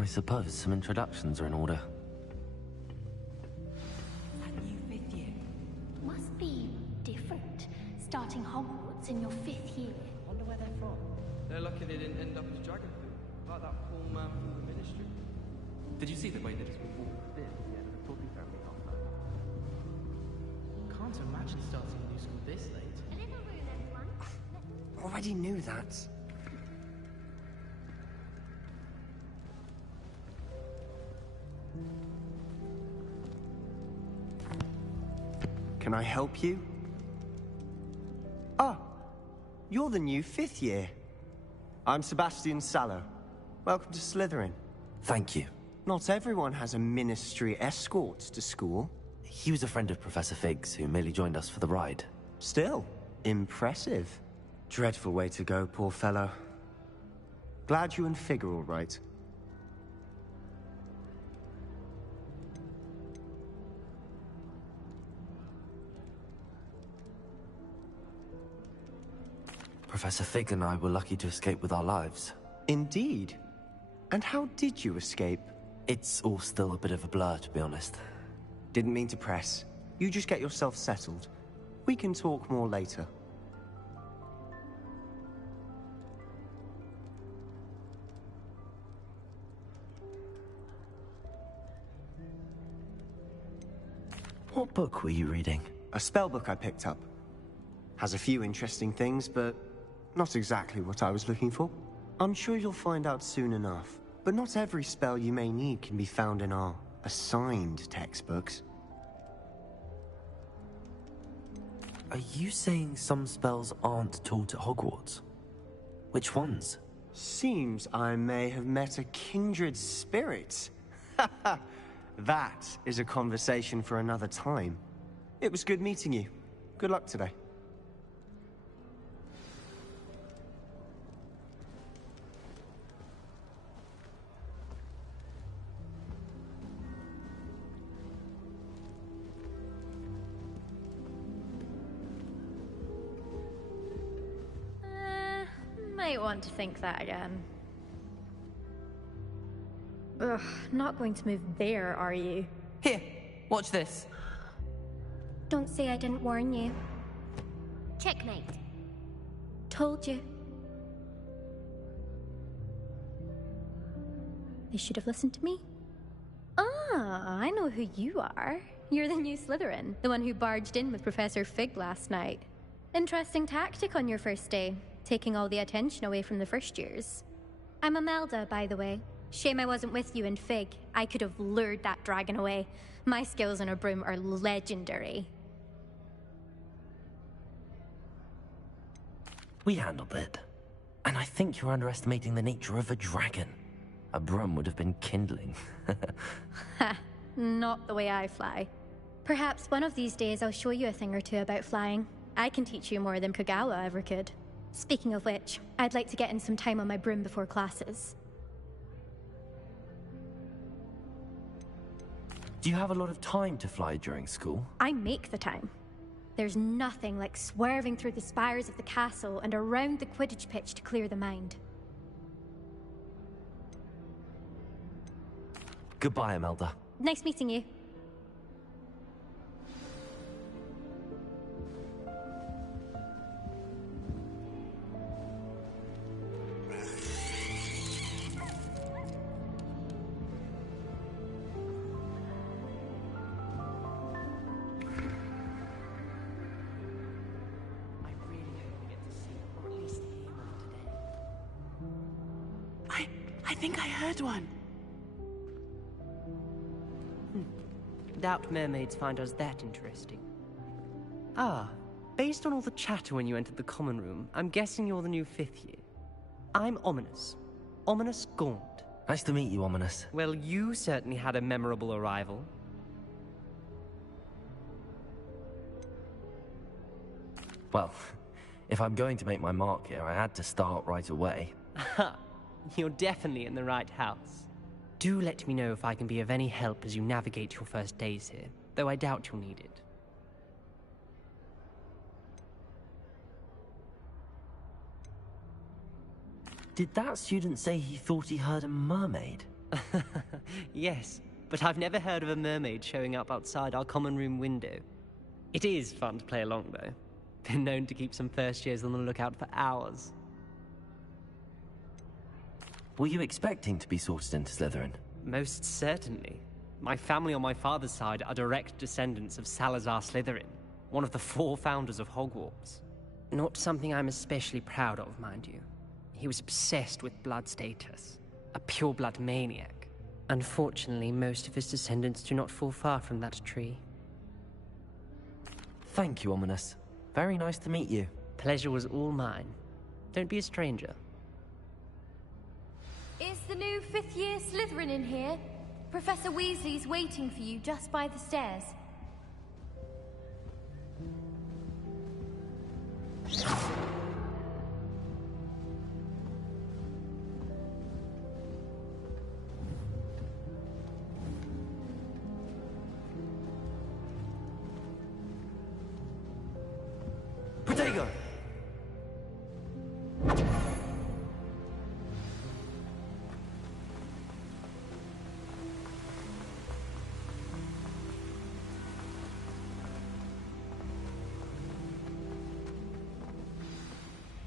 I suppose some introductions are in order. That new 5th year. Must be different, starting Hogwarts in your 5th year. Wonder where they're from. They're lucky they didn't end up as Dragonfoot, like that poor man from the Ministry. Did you see the way that he's been walked in at the end of the Dudley family last night? Can't imagine starting a new school this late. A little room, everyone. Already knew that. Can I help you? Ah, you're the new 5th year. I'm Sebastian Sallow. Welcome to Slytherin. Thank you. Not everyone has a ministry escort to school. He was a friend of Professor Fig's who merely joined us for the ride. Still, impressive. Dreadful way to go, poor fellow. Glad you and Fig are all right. Professor Fig and I were lucky to escape with our lives. Indeed. And how did you escape? It's all still a bit of a blur, to be honest. Didn't mean to press. You just get yourself settled. We can talk more later. What book were you reading? A spellbook I picked up. Has a few interesting things, but not exactly what I was looking for. I'm sure you'll find out soon enough. But not every spell you may need can be found in our assigned textbooks. Are you saying some spells aren't taught at Hogwarts? Which ones? Seems I may have met a kindred spirit. That is a conversation for another time. It was good meeting you. Good luck today. Might want to think that again. Ugh, not going to move there, are you? Here, watch this. Don't say I didn't warn you. Checkmate. Told you. They should have listened to me. Ah, I know who you are. You're the new Slytherin, the one who barged in with Professor Fig last night. Interesting tactic on your first day, taking all the attention away from the first years. I'm Imelda, by the way. Shame I wasn't with you in Fig. I could have lured that dragon away. My skills on a broom are legendary. We handled it. And I think you're underestimating the nature of a dragon. A broom would have been kindling. Ha, not the way I fly. Perhaps one of these days I'll show you a thing or two about flying. I can teach you more than Kogawa ever could. Speaking of which, I'd like to get in some time on my broom before classes. Do you have a lot of time to fly during school? I make the time. There's nothing like swerving through the spires of the castle and around the Quidditch pitch to clear the mind. Goodbye, Imelda. Nice meeting you. I think I heard one. Doubt mermaids find us that interesting. Ah, based on all the chatter when you entered the common room, I'm guessing you're the new 5th year. I'm Ominous. Ominous Gaunt. Nice to meet you, Ominous. Well, you certainly had a memorable arrival. Well, if I'm going to make my mark here, I had to start right away. Ha! You're definitely in the right house. Do let me know if I can be of any help as you navigate your first days here, though I doubt you'll need it. Did that student say he thought he heard a mermaid? Yes, but I've never heard of a mermaid showing up outside our common room window. It is fun to play along, though. Been known to keep some first years on the lookout for hours. Were you expecting to be sorted into Slytherin? Most certainly. My family on my father's side are direct descendants of Salazar Slytherin, one of the 4 founders of Hogwarts. Not something I'm especially proud of, mind you. He was obsessed with blood status, a pure-blood maniac. Unfortunately, most of his descendants do not fall far from that tree. Thank you, Ominous. Very nice to meet you. Pleasure was all mine. Don't be a stranger. Is the new 5th year Slytherin in here? Professor Weasley's waiting for you just by the stairs. Protego!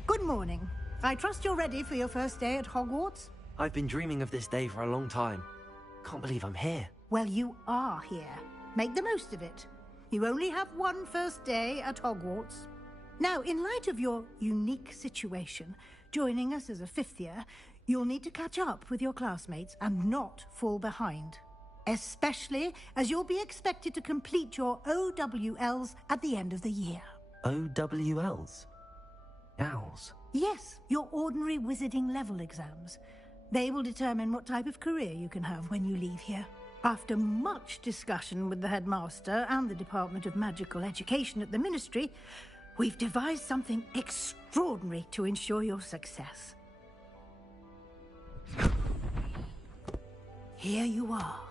Good morning. I trust you're ready for your first day at Hogwarts? I've been dreaming of this day for a long time. Can't believe I'm here. Well, you are here. Make the most of it. You only have one first day at Hogwarts. Now, in light of your unique situation, joining us as a 5th year, you'll need to catch up with your classmates and not fall behind. Especially as you'll be expected to complete your OWLs at the end of the year. OWLs? Owls? Yes, your ordinary wizarding level exams. They will determine what type of career you can have when you leave here. After much discussion with the headmaster and the Department of Magical Education at the Ministry, we've devised something extraordinary to ensure your success. Here you are.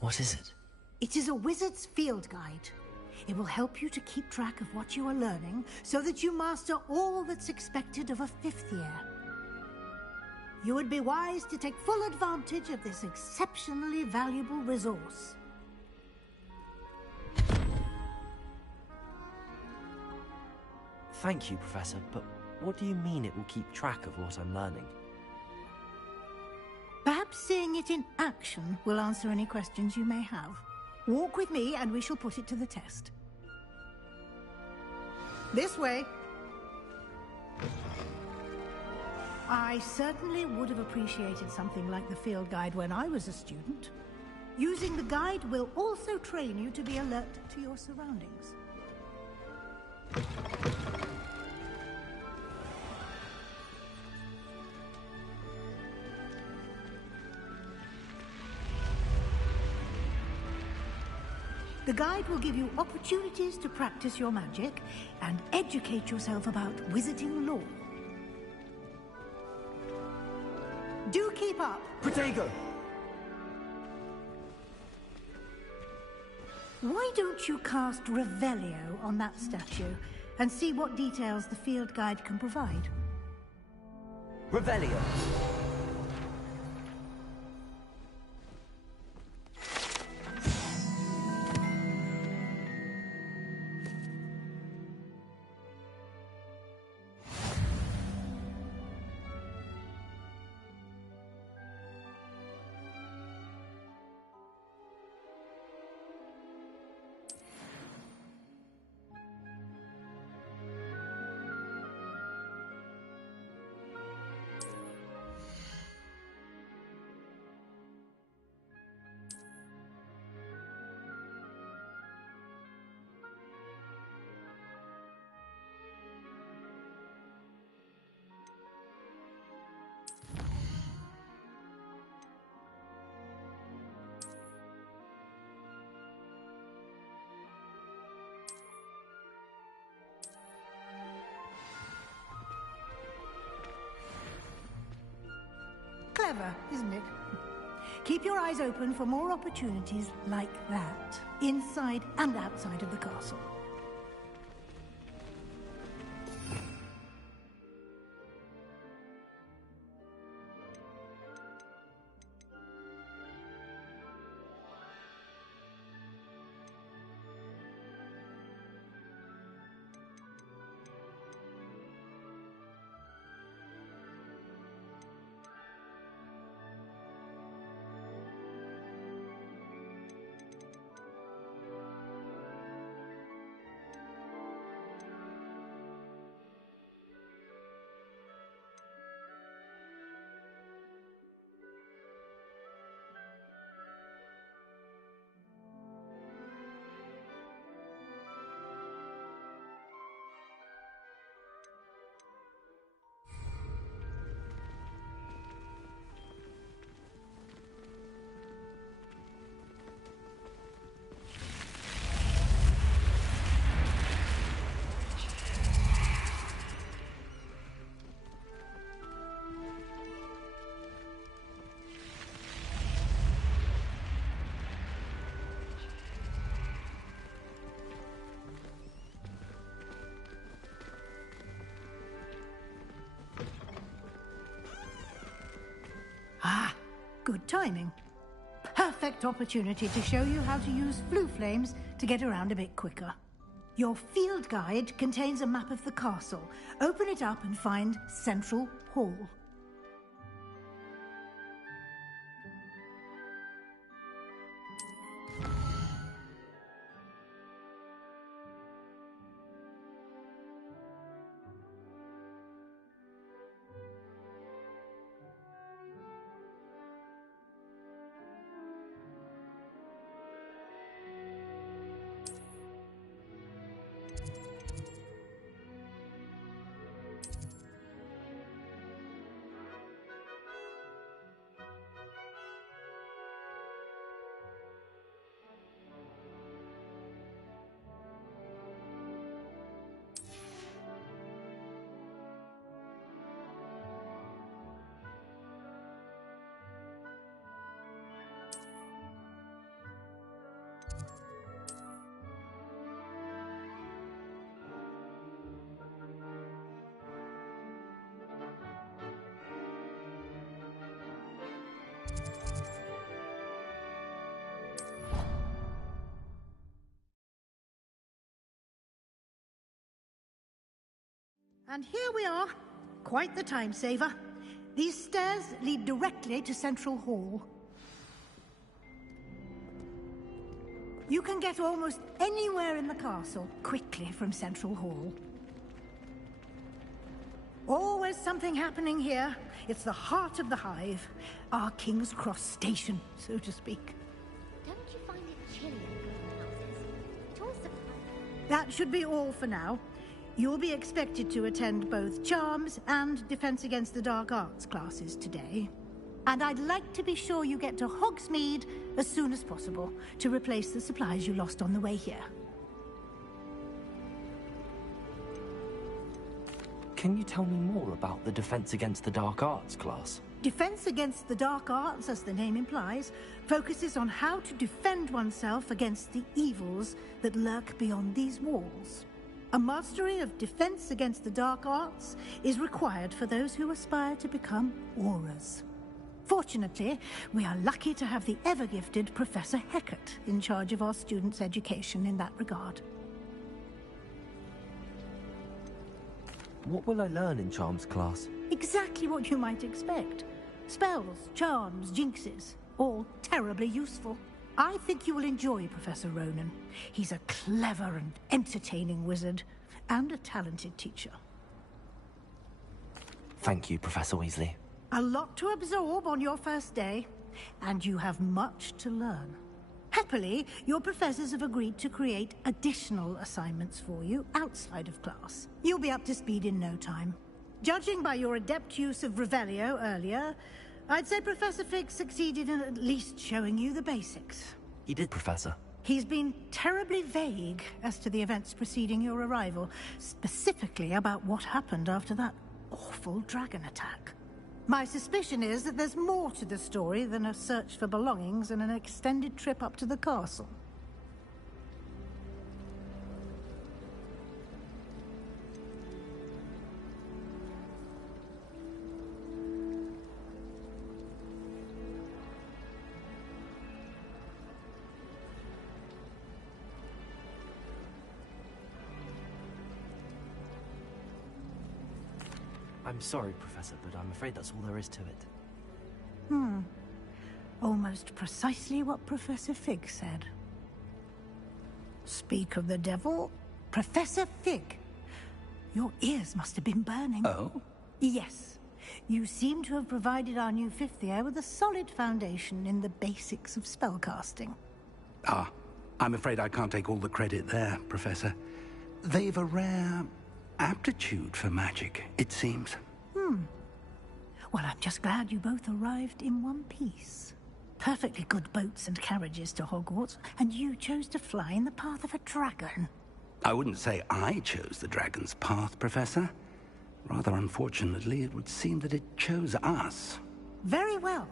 What is it? It is a wizard's field guide. It will help you to keep track of what you are learning so that you master all that's expected of a 5th year. You would be wise to take full advantage of this exceptionally valuable resource. Thank you, Professor, but what do you mean it will keep track of what I'm learning? Perhaps seeing it in action will answer any questions you may have. Walk with me and we shall put it to the test. This way. I certainly would have appreciated something like the field guide when I was a student. Using the guide will also train you to be alert to your surroundings. The guide will give you opportunities to practice your magic and educate yourself about wizarding lore. Do keep up. Protego! Why don't you cast Revelio on that statue and see what details the field guide can provide? Revelio! Clever, isn't it? Keep your eyes open for more opportunities like that, inside and outside of the castle. Ah, good timing. Perfect opportunity to show you how to use flue flames to get around a bit quicker. Your field guide contains a map of the castle. Open it up and find Central Hall. And here we are. Quite the time saver. These stairs lead directly to Central Hall. You can get almost anywhere in the castle quickly from Central Hall. Always something happening here. It's the heart of the Hive. Our King's Cross station, so to speak. Don't you find it chilly in greenhouses? It also... That should be all for now. You'll be expected to attend both Charms and Defense Against the Dark Arts classes today. And I'd like to be sure you get to Hogsmeade as soon as possible to replace the supplies you lost on the way here. Can you tell me more about the Defense Against the Dark Arts class? Defense Against the Dark Arts, as the name implies, focuses on how to defend oneself against the evils that lurk beyond these walls. A mastery of Defense Against the Dark Arts is required for those who aspire to become Aurors. Fortunately, we are lucky to have the ever-gifted Professor Hecat in charge of our students' education in that regard. What will I learn in Charms class? Exactly what you might expect. Spells, charms, jinxes, all terribly useful. I think you will enjoy Professor Ronan. He's a clever and entertaining wizard, and a talented teacher. Thank you, Professor Weasley. A lot to absorb on your first day, and you have much to learn. Happily, your professors have agreed to create additional assignments for you outside of class. You'll be up to speed in no time. Judging by your adept use of Revelio earlier, I'd say Professor Fig succeeded in at least showing you the basics. He did, Professor. He's been terribly vague as to the events preceding your arrival, specifically about what happened after that awful dragon attack. My suspicion is that there's more to the story than a search for belongings and an extended trip up to the castle. I'm sorry, Professor, but I'm afraid that's all there is to it. Almost precisely what Professor Fig said. Speak of the devil, Professor Fig. Your ears must have been burning. Oh? Yes. You seem to have provided our new fifth year with a solid foundation in the basics of spellcasting. Ah, I'm afraid I can't take all the credit there, Professor. They've a rare aptitude for magic, it seems. Well, I'm just glad you both arrived in one piece. Perfectly good boats and carriages to Hogwarts, and you chose to fly in the path of a dragon. I wouldn't say I chose the dragon's path, Professor. Rather unfortunately, it would seem that it chose us. Very well.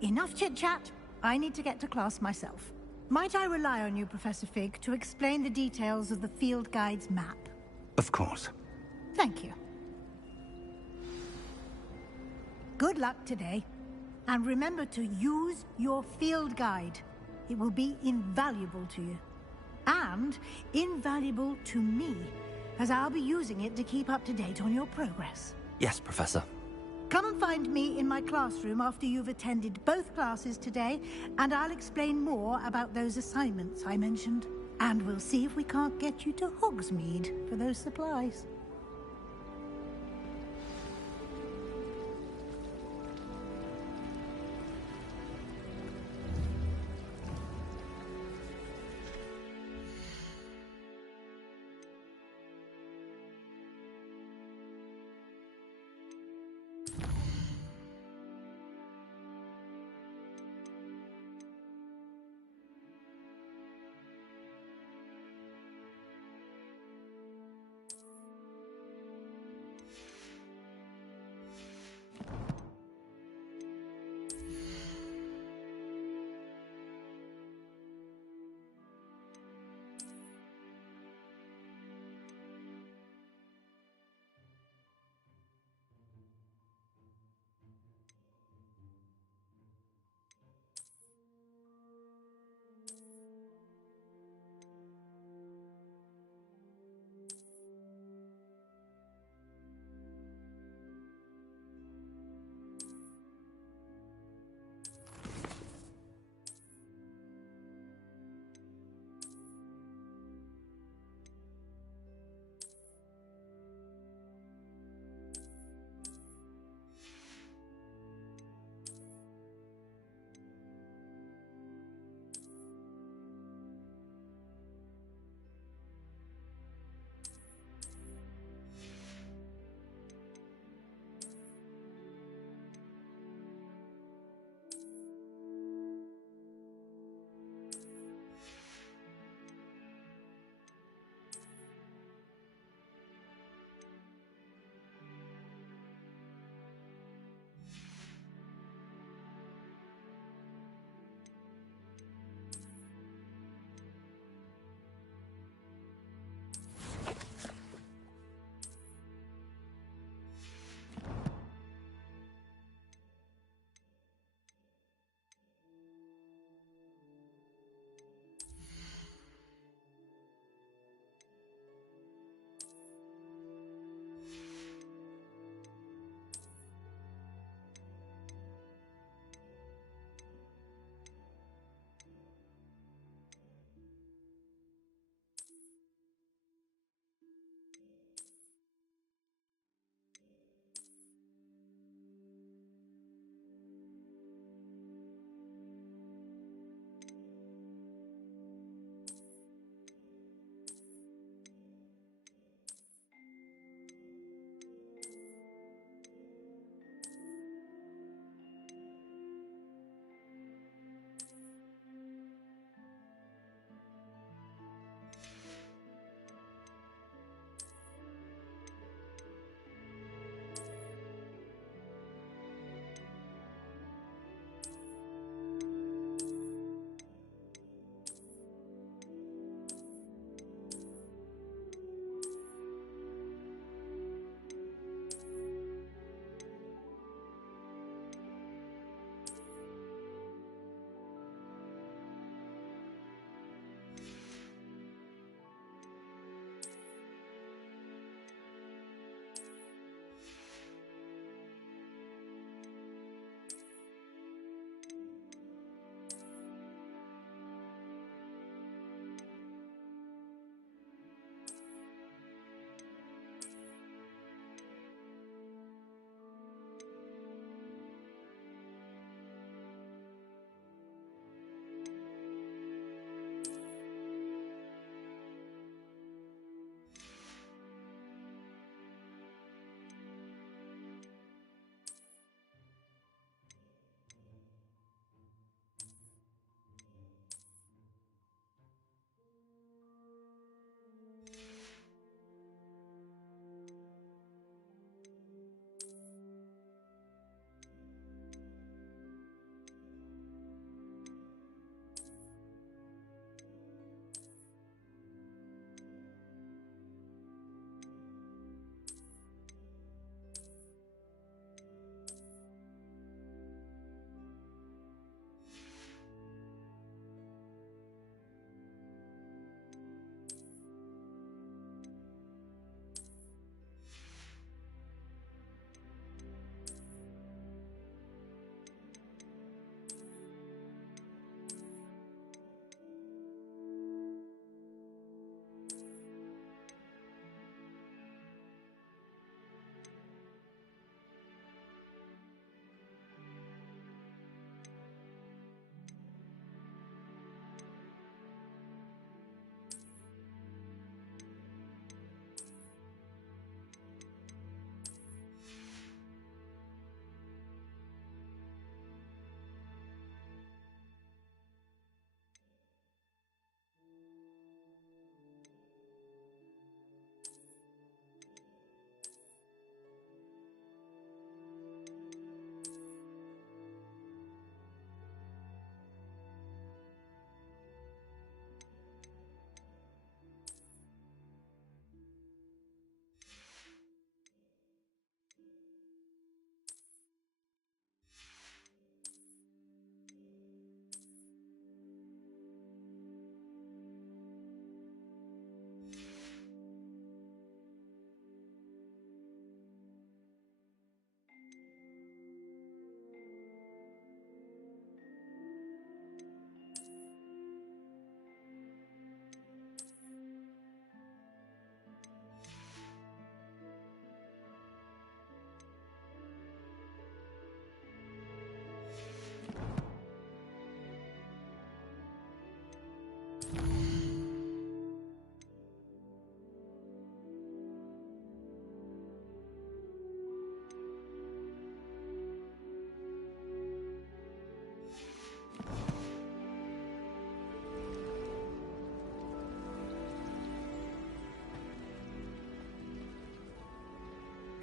Enough chit-chat. I need to get to class myself. Might I rely on you, Professor Fig, to explain the details of the field guide's map? Of course. Thank you. Good luck today. And remember to use your field guide. It will be invaluable to you. And invaluable to me, as I'll be using it to keep up to date on your progress. Yes, Professor. Come and find me in my classroom after you've attended both classes today, and I'll explain more about those assignments I mentioned. And we'll see if we can't get you to Hogsmeade for those supplies.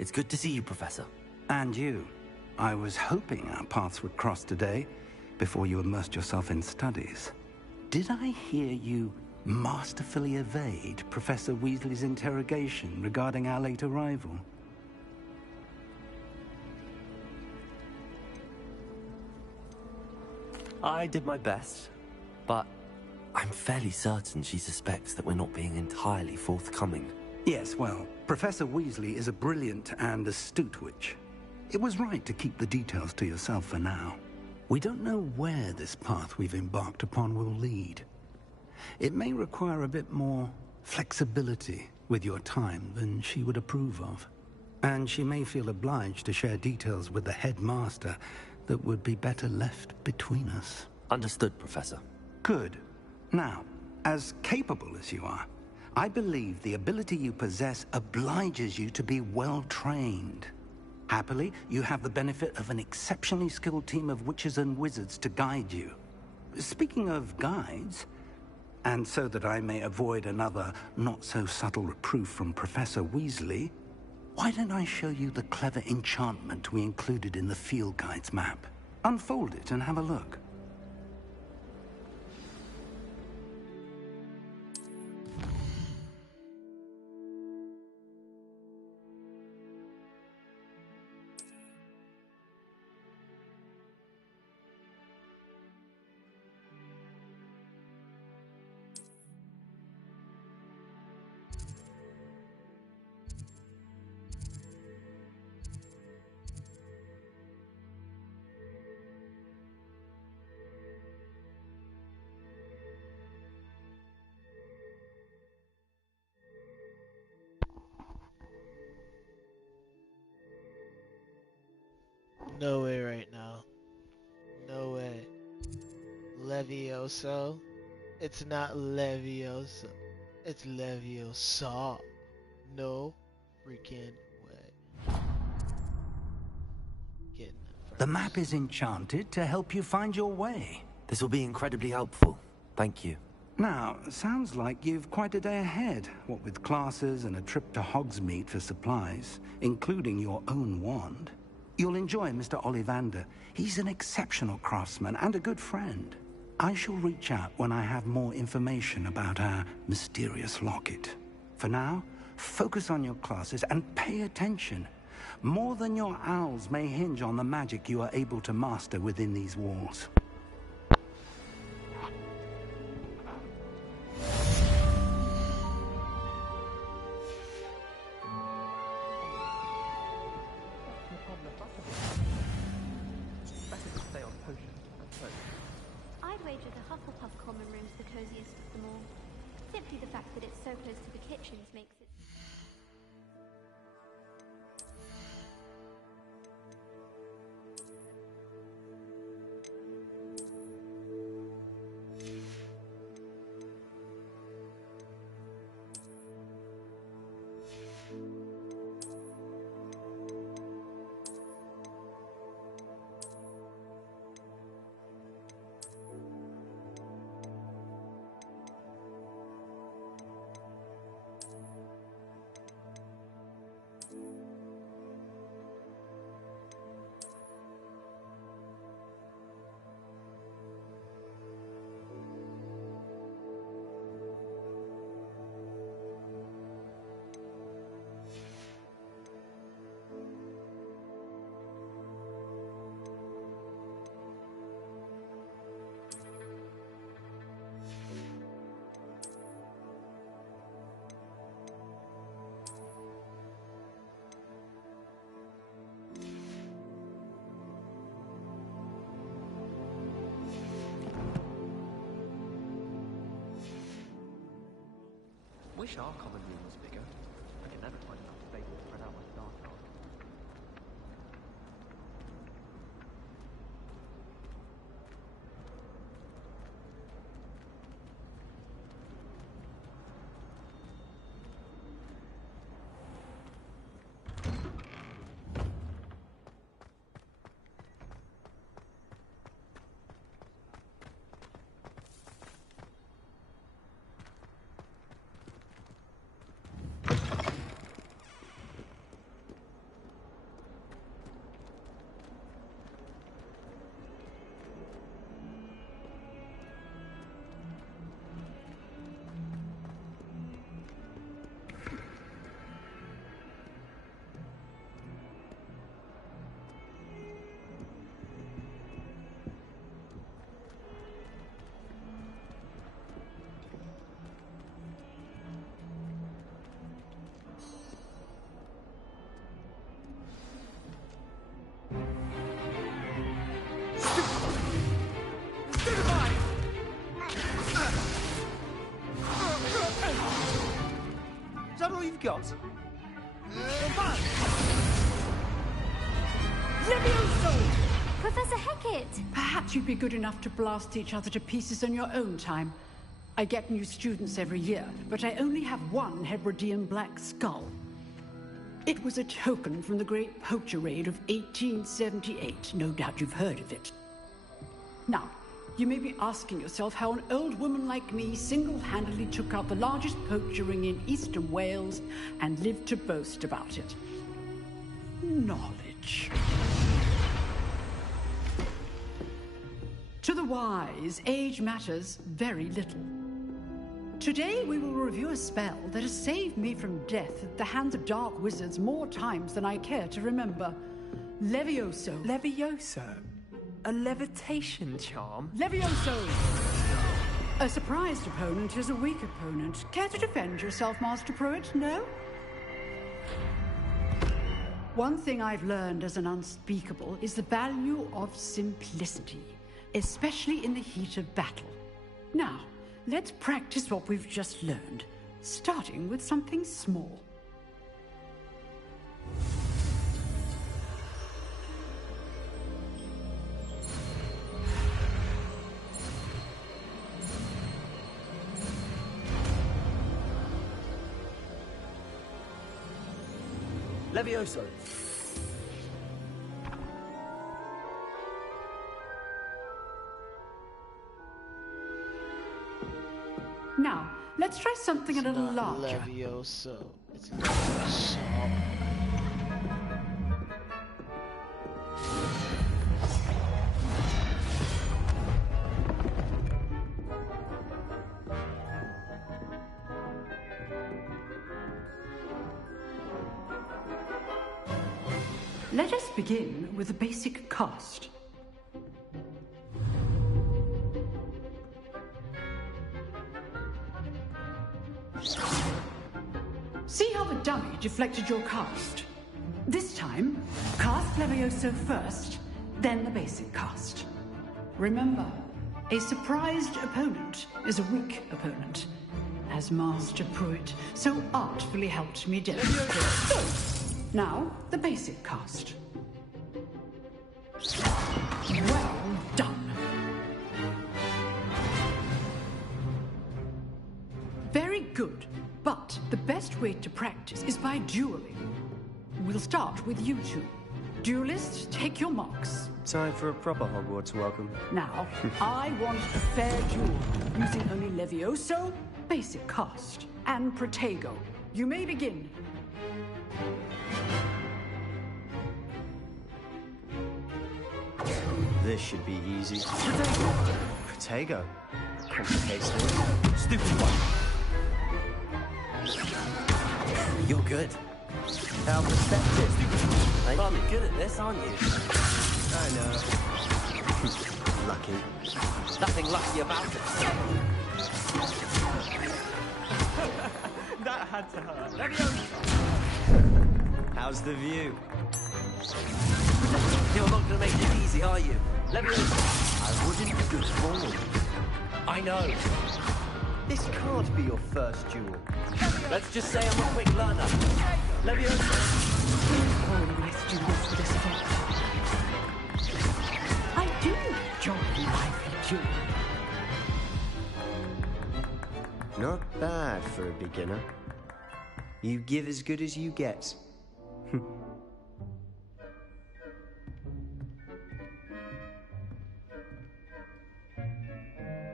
It's good to see you, Professor. And you. I was hoping our paths would cross today, before you immersed yourself in studies. Did I hear you masterfully evade Professor Weasley's interrogation regarding our late arrival? I did my best, but I'm fairly certain she suspects that we're not being entirely forthcoming. Yes, well, Professor Weasley is a brilliant and astute witch. It was right to keep the details to yourself for now. We don't know where this path we've embarked upon will lead. It may require a bit more flexibility with your time than she would approve of. And she may feel obliged to share details with the headmaster that would be better left between us. Understood, Professor. Good. Now, as capable as you are, I believe the ability you possess obliges you to be well-trained. Happily, you have the benefit of an exceptionally skilled team of witches and wizards to guide you. Speaking of guides, and so that I may avoid another not-so-subtle reproof from Professor Weasley, why don't I show you the clever enchantment we included in the field guide's map? Unfold it and have a look. No way right now. No way. Levioso? It's not Levioso. It's Leviosa. No freaking way. Getting that first. The map is enchanted to help you find your way. This will be incredibly helpful. Thank you. Now, sounds like you've quite a day ahead, what with classes and a trip to Hogsmeade for supplies, including your own wand. You'll enjoy Mr. Ollivander. He's an exceptional craftsman and a good friend. I shall reach out when I have more information about our mysterious locket. For now, focus on your classes and pay attention. More than your owls may hinge on the magic you are able to master within these walls. I'd wager the Hufflepuff common room's the coziest of them all. Simply the fact that it's so close to the kitchens makes it... Wish our common room was bigger. I can never find enough space to spread out my dark art. you've got? Levioso! Professor Hecat! Perhaps you'd be good enough to blast each other to pieces on your own time. I get new students every year, but I only have one Hebridean black skull. It was a token from the Great Poacher Raid of 1878. No doubt you've heard of it. Now, you may be asking yourself how an old woman like me single-handedly took out the largest poacher ring in eastern Wales and lived to boast about it. Knowledge. To the wise, age matters very little. Today we will review a spell that has saved me from death at the hands of dark wizards more times than I care to remember. Levioso. Levioso? A levitation charm? Levioso! A surprised opponent is a weak opponent. Care to defend yourself, Master Pruitt? No? One thing I've learned as an unspeakable is the value of simplicity, especially in the heat of battle. Now, let's practice what we've just learned, starting with something small. Levioso. Now, let's try something a little larger. Levioso. It's Levioso. Let us begin with the basic cast. See how the dummy deflected your cast? This time, cast Levioso first, then the basic cast. Remember, a surprised opponent is a weak opponent, as Master Pruitt so artfully helped me demonstrate. Now, the basic cast. Well done. Very good, but the best way to practice is by dueling. We'll start with you two. Duelists, take your marks. Time for a proper Hogwarts welcome. Now, I want a fair duel, using only Levioso, basic cast, and Protego. You may begin. This should be easy. Protego. Complicated. Stupid one. You're good. How perspective. Thank Well, you. you're good at this, aren't you? I know. Lucky. Nothing lucky about it. That had to hurt. Levioso. How's the view? You're not going to make it easy, are you? Levioso. I wouldn't have fallen. I know. This can't be your first duel. Let's just say I'm a quick learner. Levioso. Always do this for this effect. I do enjoy lively duel. Not bad for a beginner. You give as good as you get.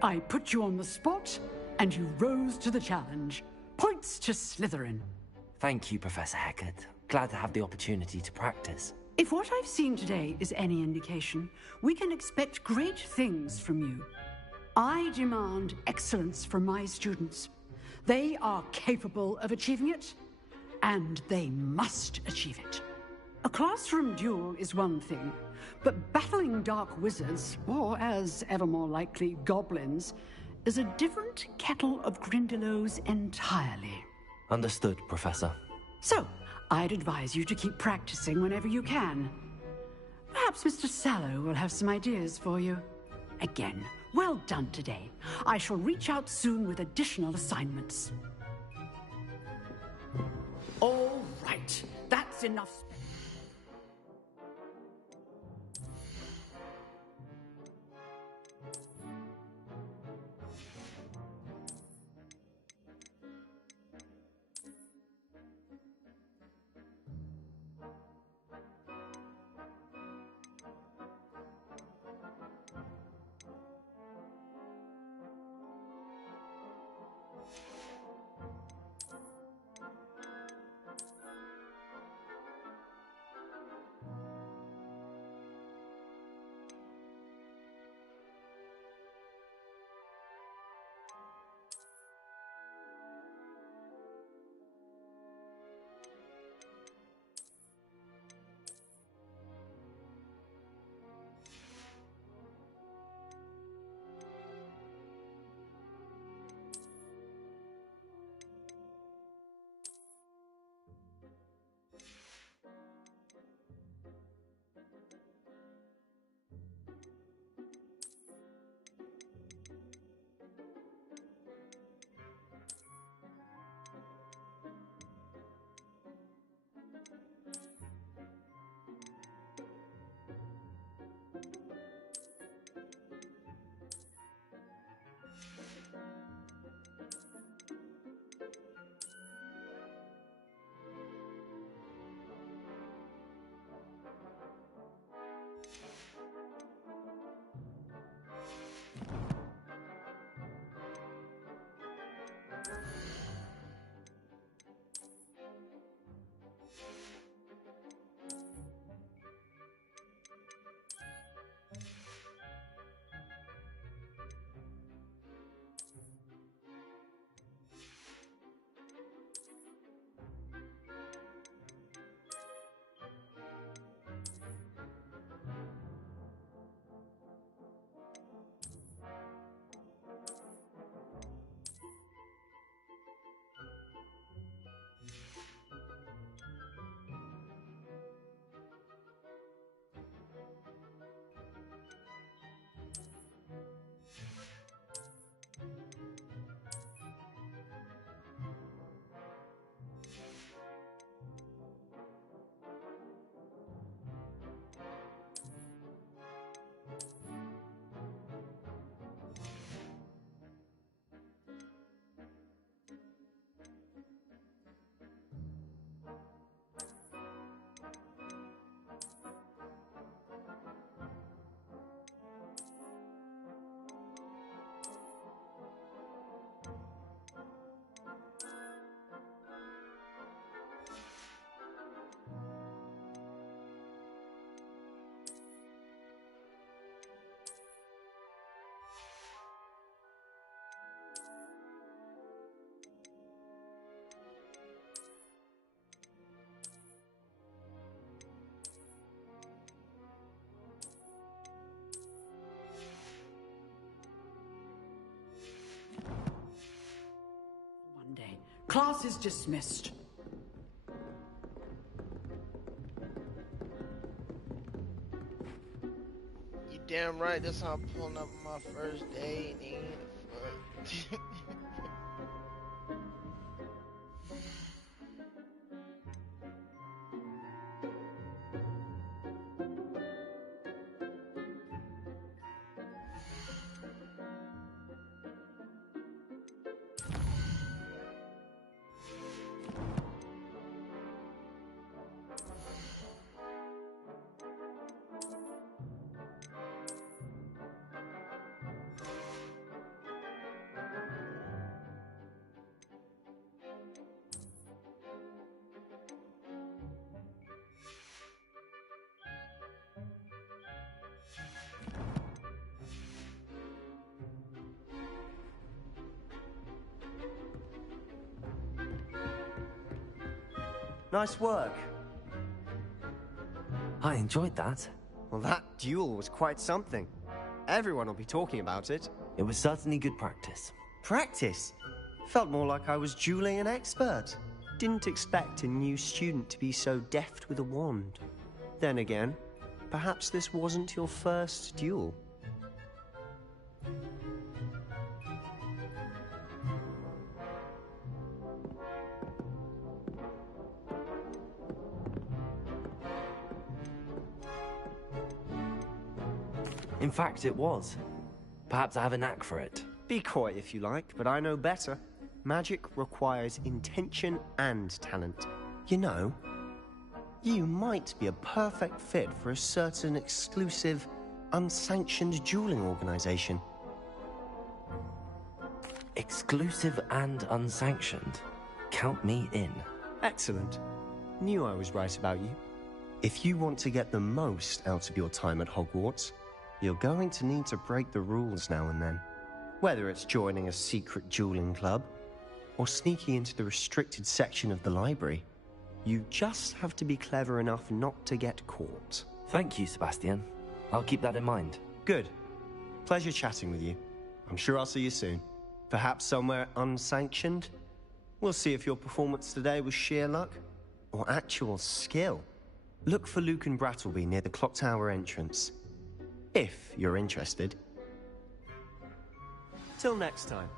I put you on the spot, and you rose to the challenge. Points to Slytherin. Thank you, Professor Hecat. Glad to have the opportunity to practice. If what I've seen today is any indication, we can expect great things from you. I demand excellence from my students. They are capable of achieving it, and they must achieve it. A classroom duel is one thing, but battling dark wizards, or as ever more likely, goblins, is a different kettle of Grindylows entirely. Understood, Professor. So, I'd advise you to keep practicing whenever you can. Perhaps Mr. Sallow will have some ideas for you. Again, well done today. I shall reach out soon with additional assignments. That's enough. Day. Class is dismissed. You damn right, that's how I'm pulling up my first day. Fuck. Nice work. I enjoyed that. Well, that duel was quite something. Everyone will be talking about it. It was certainly good practice. Practice? Felt more like I was dueling an expert. Didn't expect a new student to be so deft with a wand. Then again, perhaps this wasn't your first duel. In fact, it was. Perhaps I have a knack for it. Be coy if you like, but I know better. Magic requires intention and talent. You know, you might be a perfect fit for a certain exclusive, unsanctioned dueling organization. Exclusive and unsanctioned. Count me in. Excellent. Knew I was right about you. If you want to get the most out of your time at Hogwarts, you're going to need to break the rules now and then. Whether it's joining a secret dueling club, or sneaking into the restricted section of the library, you just have to be clever enough not to get caught. Thank you, Sebastian. I'll keep that in mind. Good. Pleasure chatting with you. I'm sure I'll see you soon. Perhaps somewhere unsanctioned? We'll see if your performance today was sheer luck or actual skill. Look for Luke and Brattleby near the clock tower entrance, if you're interested. Till next time.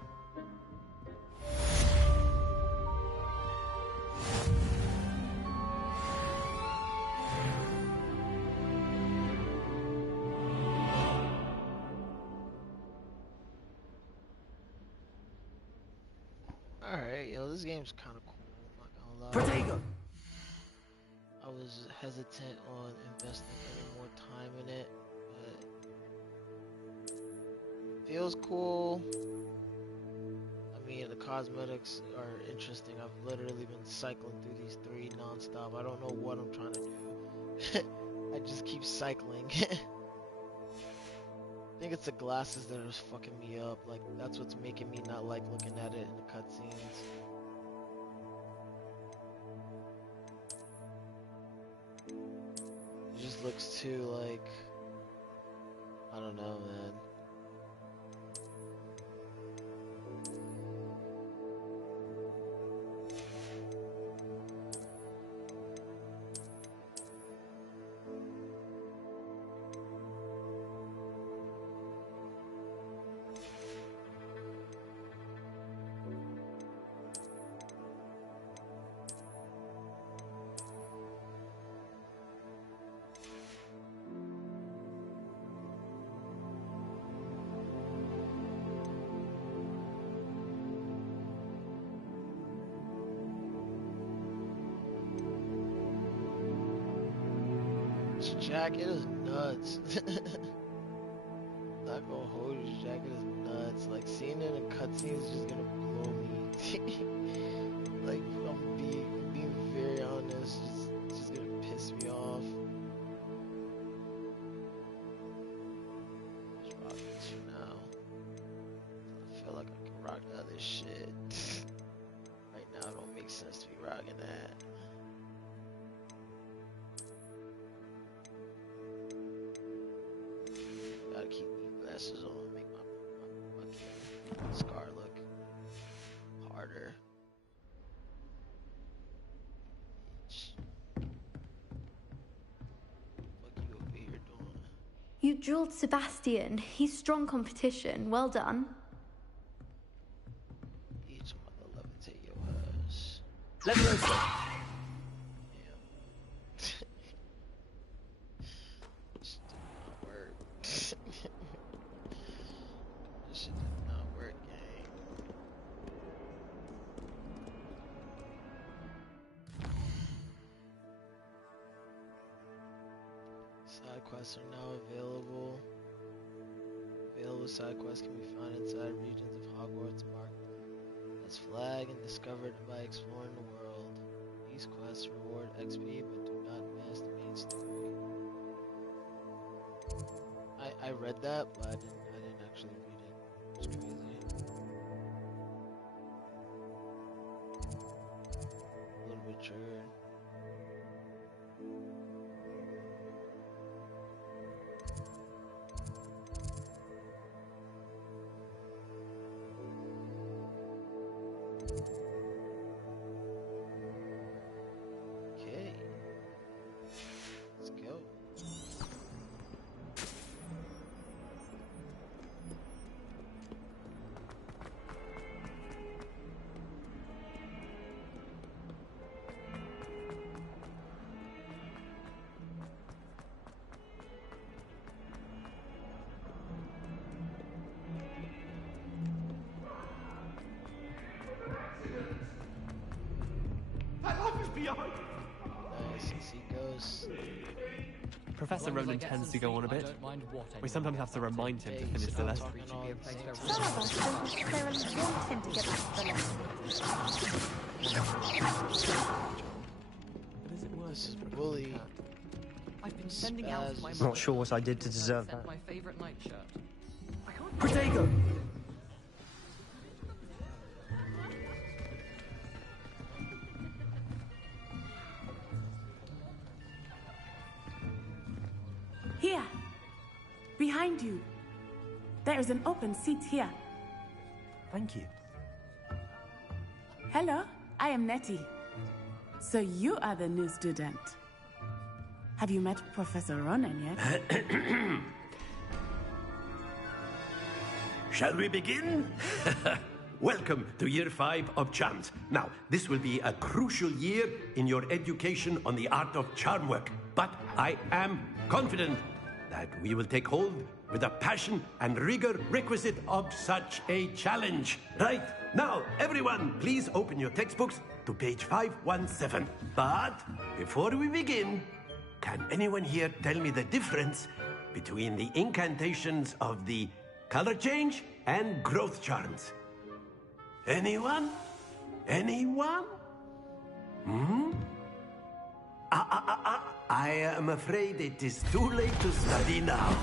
Alright, yo, this game's kind of cool. I'm not gonna lie. Protego! I was hesitant on investing any more time in it, but feels cool. I mean, the cosmetics are interesting. I've literally been cycling through these 3 non-stop. I don't know what I'm trying to do. I just keep cycling. I think it's the glasses that are just fucking me up. Like, that's what's making me not like looking at it in the cutscenes. It just looks too, like, I don't know, man. Jacket is nuts. Not gonna hold you, jacket is nuts. Like, seeing it in cutscenes is just gonna blow me. Like, I'm being very honest, it's just gonna piss me off. Just rock this for now. I feel like I can rock the other shit. Right now, it don't make sense to be rocking that. Gotta keep these glasses on, make my scar look harder. What you over here doing? You drilled Sebastian. He's strong competition. Well done. Each mother levitate your ass. Levioso! Side quests are now available. Available side quests can be found inside regions of Hogwarts marked as flagged and discovered by exploring the world. These quests reward XP but do not advance the main story. I read that, but I didn't actually read it. It's crazy. A little bit triggered. Okay. Let's go. Nice, I see ghosts. Professor Ronan tends to go on a bit. We sometimes have to remind him to finish the lesson. Some of us don't necessarily want him to get back to the lesson. But is it worth This is it? bully. I've been sending out my Not sure what I did to deserve sent that. my favorite nightshirt. I can't. Protego! Here! Behind you! There is an open seat here. Thank you. Hello, I am Nettie. So you are the new student. Have you met Professor Ronan yet? Shall we begin? Welcome to Year 5 of Charms. Now, this will be a crucial year in your education on the art of charm work. But I am confident that we will take hold with the passion and rigor requisite of such a challenge. Right, now, everyone, please open your textbooks to page 517. But before we begin, can anyone here tell me the difference between the incantations of the color change and growth charms? Anyone? Anyone? I am afraid it is too late to study now.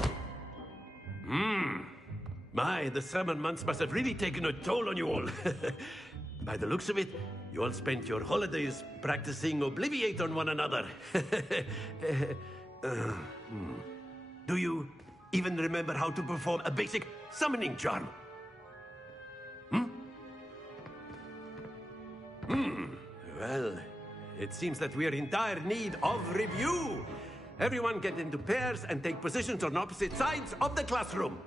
My, the summer months must have really taken a toll on you all. By the looks of it, you all spent your holidays practicing Obliviate on one another. Do you even remember how to perform a basic summoning charm? Well, it seems that we are in dire need of review. Everyone get into pairs and take positions on opposite sides of the classroom.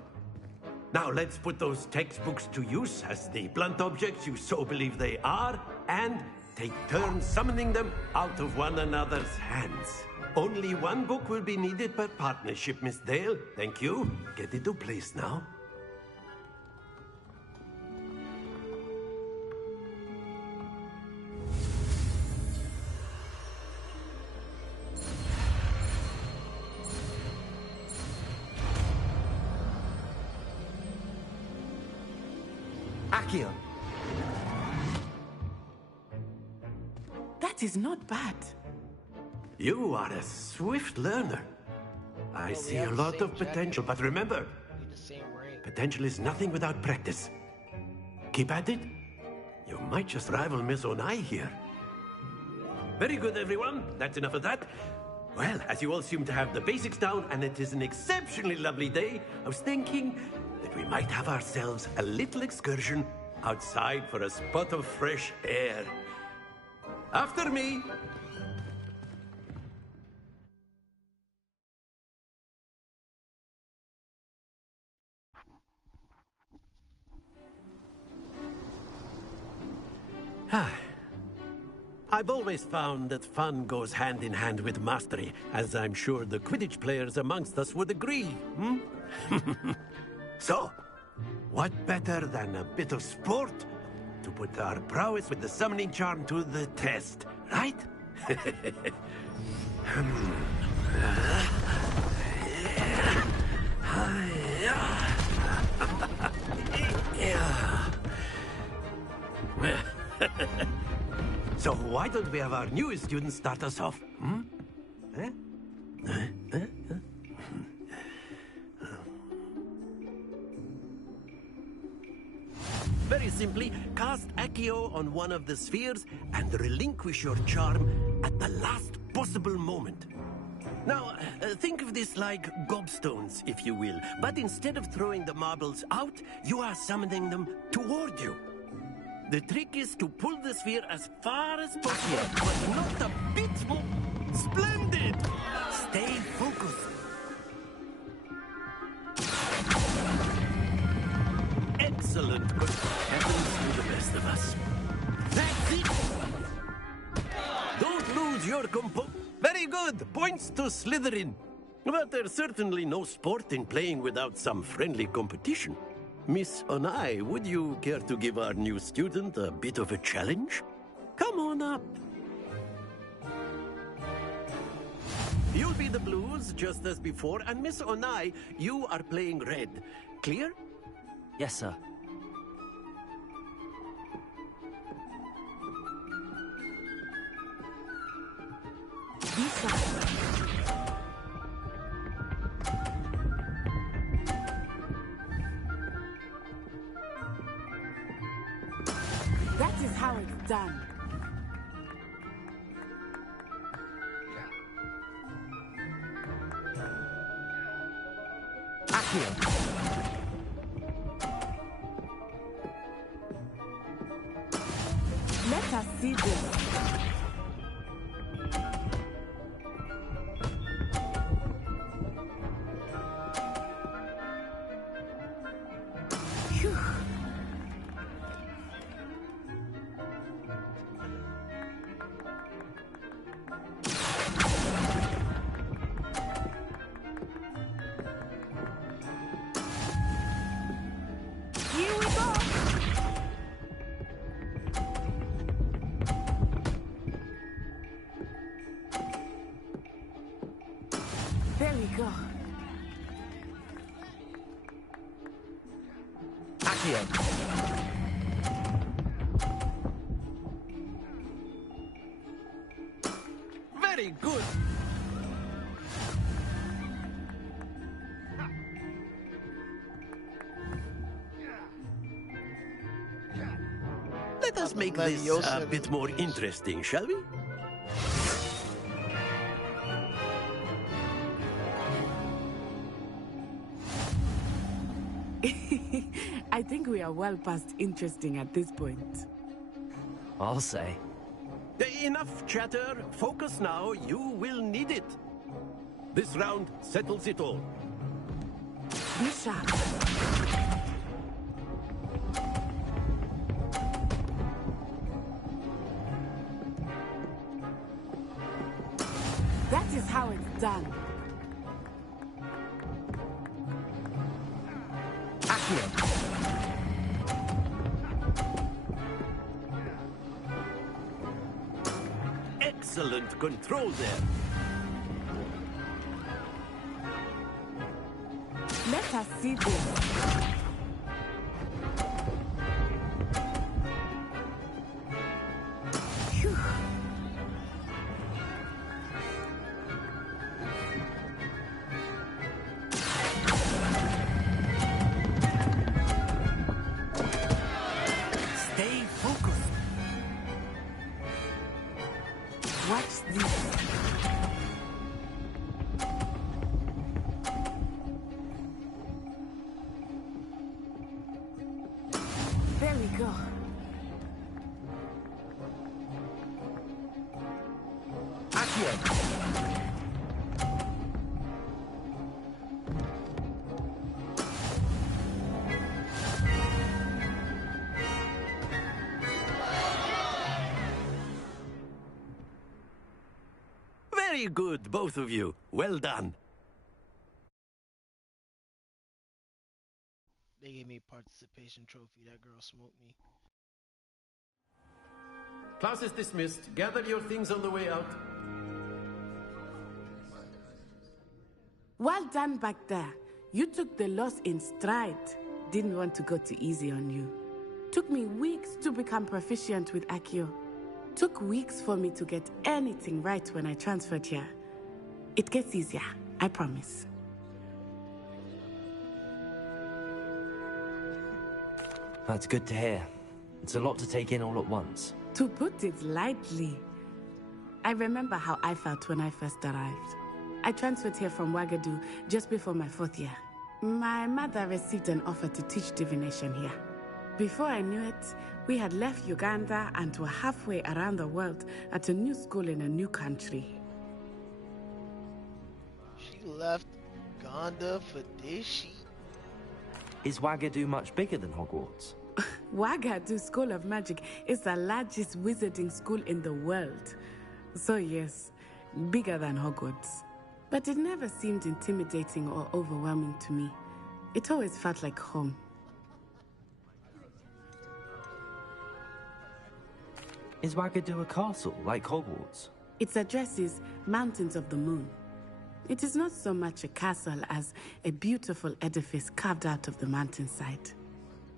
Now let's put those textbooks to use as the blunt objects you so believe they are, and take turns summoning them out of one another's hands. Only one book will be needed per partnership, Miss Dale. Thank you. Get into place now. Accio. That is not bad. You are a swift learner. I Well, we see have a the lot same of potential, jacket. but remember, Need the same ring. potential is nothing without practice. Keep at it. You might just rival Miss Onai here. Very good, everyone. That's enough of that. Well, as you all seem to have the basics down, and it is an exceptionally lovely day, I was thinking that we might have ourselves a little excursion outside for a spot of fresh air. After me. I've always found that fun goes hand in hand with mastery, as I'm sure the Quidditch players amongst us would agree. So, what better than a bit of sport to put our prowess with the summoning charm to the test, right? So why don't we have our newest student start us off? Very simply, cast Accio on one of the spheres and relinquish your charm at the last possible moment. Now, think of this like gobstones, if you will. But instead of throwing the marbles out, you are summoning them toward you. The trick is to pull the sphere as far as possible, but not a bit more. Splendid! Stay focused. Excellent. Good heavens to the best of us. That's it! Don't lose your compo... Very good! Points to Slytherin. But there's certainly no sport in playing without some friendly competition. Miss Onai, would you care to give our new student a bit of a challenge? Come on up. You'll be the blues, just as before, and Miss Onai, you are playing red. Clear? Yes, sir. That is how it's done. Let us see this. Phew. Here we go. There we go. Accio. Very good. Let us make this a bit more interesting, shall we? I think we are well past interesting at this point. I'll say. Enough chatter. Focus now. You will need it. This round settles it all. Be sharp. That is how it's done. Accio. Excellent control there. Let us see this. Phew. Stay focused. Watch this. There we go. Accio. Very good, both of you. Well done. They gave me a participation trophy. That girl smoked me. Class is dismissed. Gather your things on the way out. Well done back there. You took the loss in stride. Didn't want to go too easy on you. Took me weeks to become proficient with Accio. Took weeks for me to get anything right when I transferred here. It gets easier, I promise. That's good to hear. It's a lot to take in all at once. To put it lightly, I remember how I felt when I first arrived. I transferred here from Ouagadougou just before my 4th year. My mother received an offer to teach divination here. Before I knew it, we had left Uganda and were halfway around the world at a new school in a new country. She left Uganda for this shit. Is Ouagadougou much bigger than Hogwarts? Ouagadougou School of Magic is the largest wizarding school in the world. So yes, bigger than Hogwarts. But it never seemed intimidating or overwhelming to me. It always felt like home. Is Ouagadougou a castle, like Hogwarts? Its address is Mountains of the Moon. It is not so much a castle as a beautiful edifice carved out of the mountainside.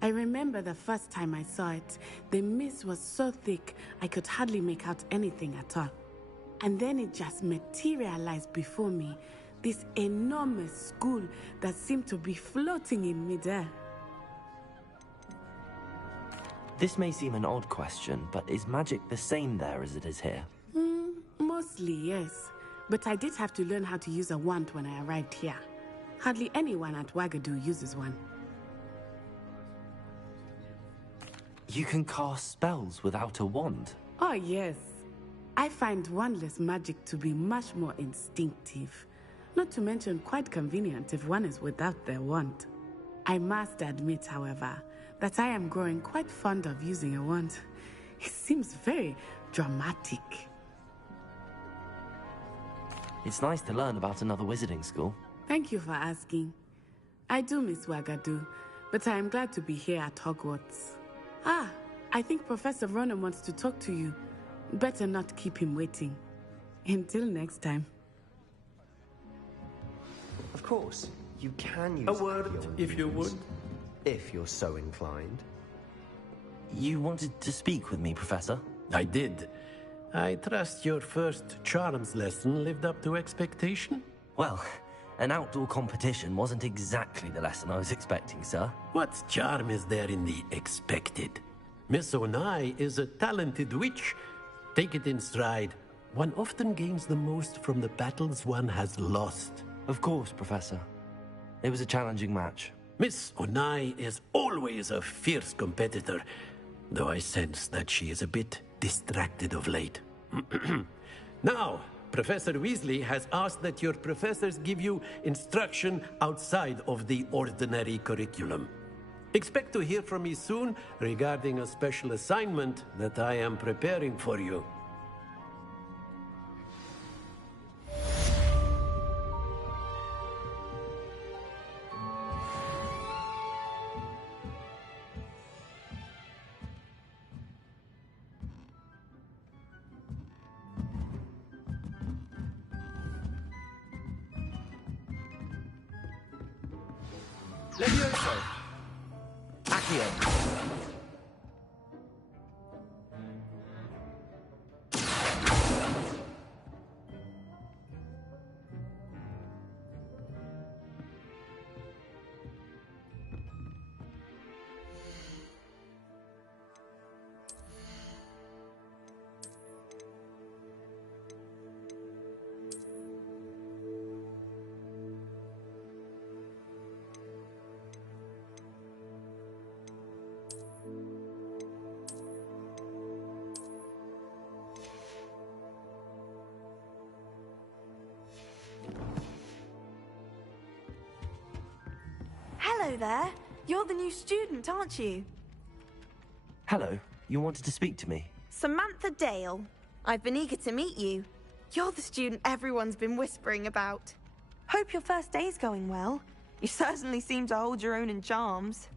I remember the first time I saw it, the mist was so thick I could hardly make out anything at all. And then it just materialized before me, this enormous school that seemed to be floating in midair. This may seem an odd question, but is magic the same there as it is here? Mostly, yes. But I did have to learn how to use a wand when I arrived here. Hardly anyone at Wagadu uses one. You can cast spells without a wand? Oh, yes. I find wandless magic to be much more instinctive. Not to mention quite convenient if one is without their wand. I must admit, however, that I am growing quite fond of using a wand. It seems very dramatic. It's nice to learn about another wizarding school. Thank you for asking. I do miss Wagadu, but I am glad to be here at Hogwarts. Ah, I think Professor Ronan wants to talk to you. Better not keep him waiting. Until next time. Of course, you can use A word, if you would. If you're so inclined. You wanted to speak with me, Professor? I did. I trust your first charms lesson lived up to expectation? Well, an outdoor competition wasn't exactly the lesson I was expecting, sir. What charm is there in the expected? Miss Onai is a talented witch. Take it in stride. One often gains the most from the battles one has lost. Of course, Professor. It was a challenging match. Miss Onai is always a fierce competitor, though I sense that she is a bit distracted of late. Now, Professor Weasley has asked that your professors give you instruction outside of the ordinary curriculum. Expect to hear from me soon regarding a special assignment that I am preparing for you. Levioso! Accio! Hello there. You're the new student, aren't you? Hello, you wanted to speak to me? Samantha Dale. I've been eager to meet you. You're the student everyone's been whispering about. Hope your first day's going well. You certainly seem to hold your own in charms.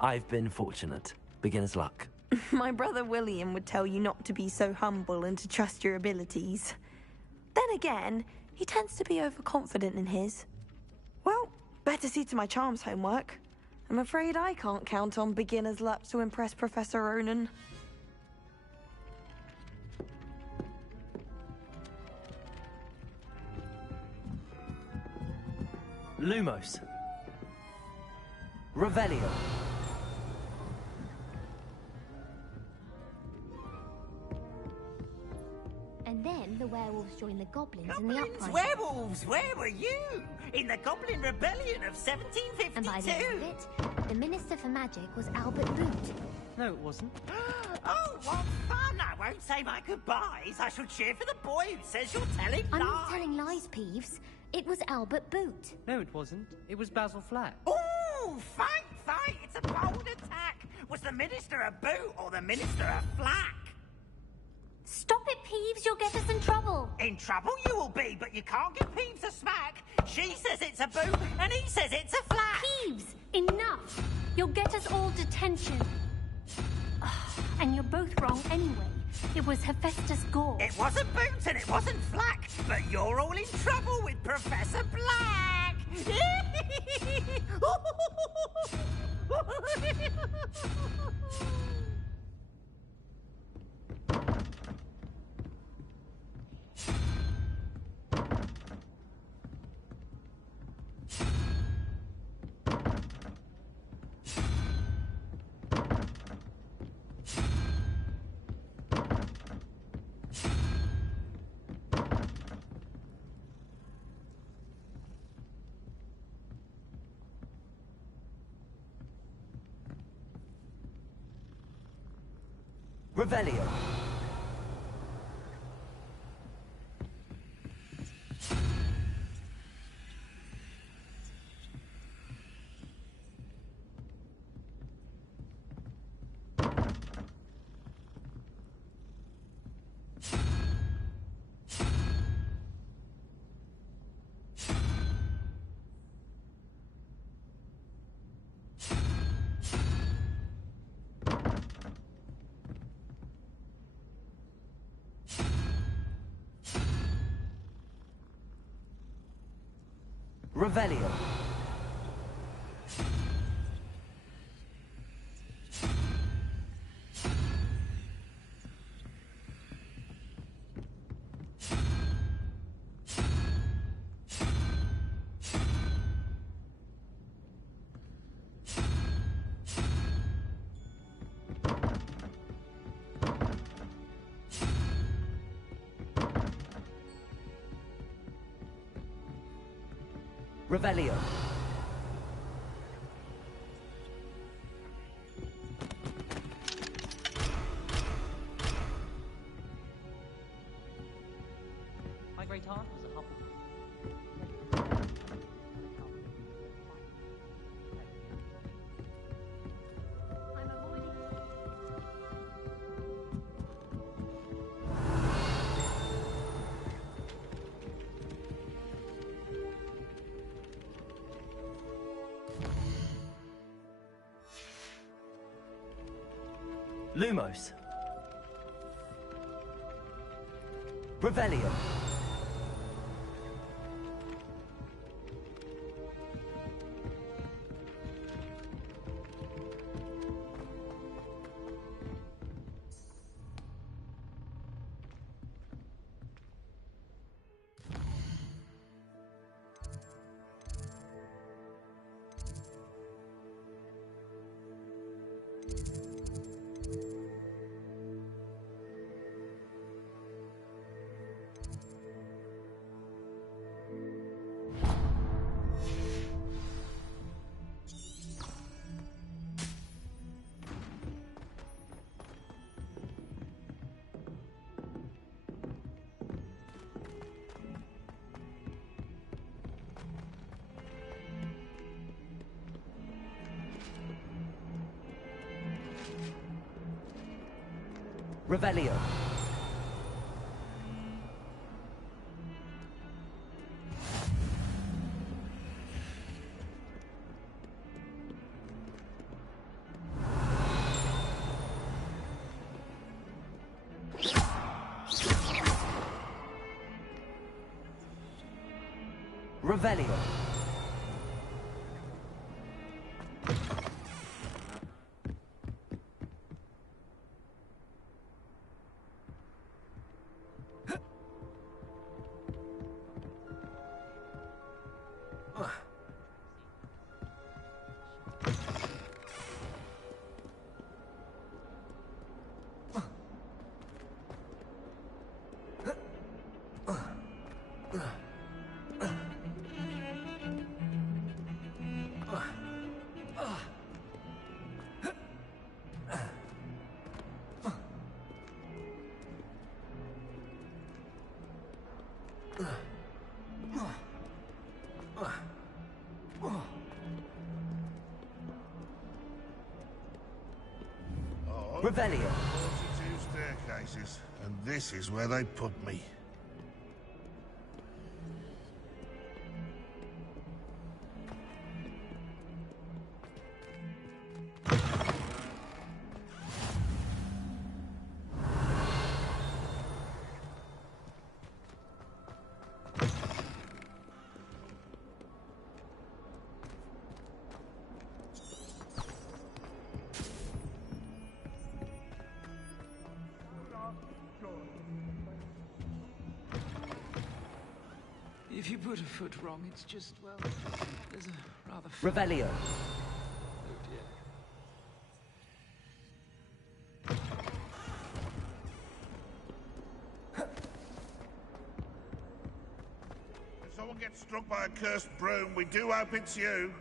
I've been fortunate. Beginner's luck. My brother William would tell you not to be so humble and to trust your abilities. Then again, he tends to be overconfident in his. Well, better see to my charms homework. I'm afraid I can't count on beginner's luck to impress Professor Ronan. Lumos. Revelio. And then the werewolves joined the goblins in the Goblins, uprising. werewolves, where were you? In the Goblin Rebellion of 1752? And by the end of it, the Minister for Magic was Albert Boot. No, it wasn't. Oh, what fun! I won't say my goodbyes. I shall cheer for the boy who says you're telling I'm lies. not telling lies, Peeves. It was Albert Boot. No, it wasn't. It was Basil Flack. Ooh, fight, fight! It's a bold attack. Was the Minister a boot or the Minister a flack? Stop it, Peeves. You'll get us in trouble. In trouble you will be, but you can't give Peeves a smack. She says it's a boot, and he says it's a flack. Peeves, enough. You'll get us all detention. And you're both wrong anyway. It was Hephaestus Gore. It wasn't Boots and it wasn't Flack, but you're all in trouble with Professor Black! Revelio. Revelio. Revelio. My great aunt was a Hufflepuff. Lumos. Revelio. Revelio. Revelio. Revelio. 42 staircases, and this is where they put me. put a foot wrong. It's just, well, there's a rather... Revelio. Oh dear. If someone gets struck by a cursed broom, we do hope it's you.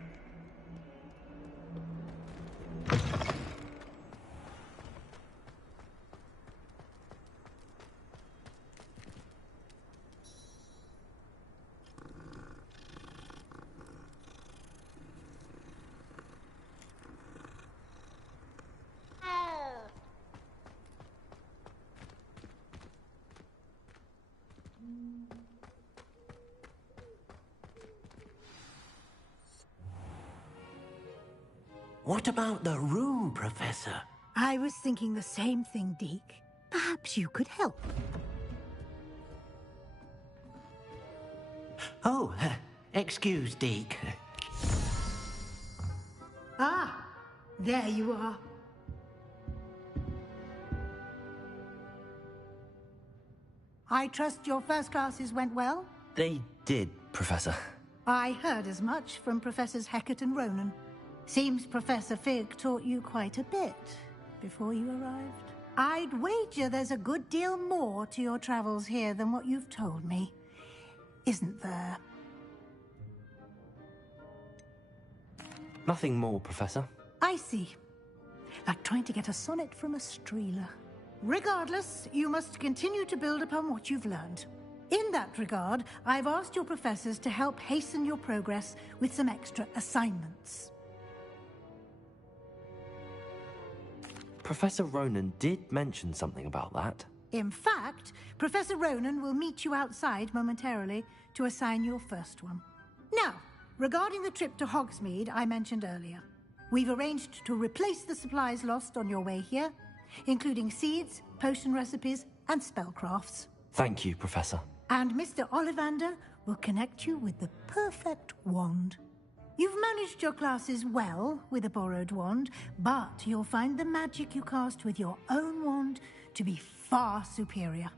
What about the room, Professor? I was thinking the same thing, Deke. Perhaps you could help. Oh, excuse, Deke. Ah, there you are. I trust your first classes went well? They did, Professor. I heard as much from Professors Hecat and Ronan. Seems Professor Fig taught you quite a bit before you arrived. I'd wager there's a good deal more to your travels here than what you've told me. Isn't there? Nothing more, Professor. I see. Like trying to get a sonnet from a streeler. Regardless, you must continue to build upon what you've learned. In that regard, I've asked your professors to help hasten your progress with some extra assignments. Professor Ronan did mention something about that. In fact, Professor Ronan will meet you outside momentarily to assign your first one. Now, regarding the trip to Hogsmeade I mentioned earlier, we've arranged to replace the supplies lost on your way here, including seeds, potion recipes, and spellcrafts. Thank you, Professor. And Mr. Ollivander will connect you with the perfect wand. You've managed your classes well with a borrowed wand, but you'll find the magic you cast with your own wand to be far superior.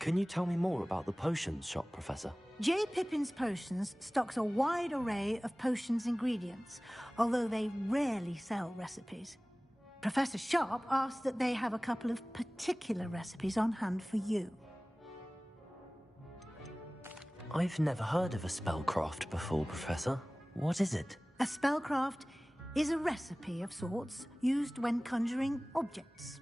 Can you tell me more about the potions shop, Professor? J. Pippin's Potions stocks a wide array of potions ingredients, although they rarely sell recipes. Professor Sharp asked that they have a couple of particular recipes on hand for you. I've never heard of a spellcraft before, Professor. What is it? A spellcraft is a recipe of sorts used when conjuring objects.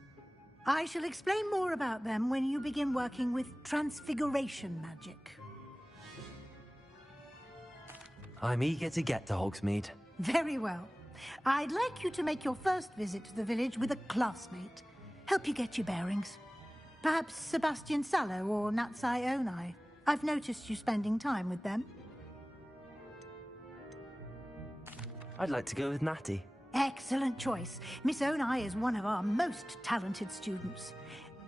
I shall explain more about them when you begin working with transfiguration magic. I'm eager to get to Hogsmeade. Very well. I'd like you to make your first visit to the village with a classmate. Help you get your bearings. Perhaps Sebastian Sallow or Natsai Onai. I've noticed you spending time with them. I'd like to go with Natty. Excellent choice. Miss Onai is one of our most talented students.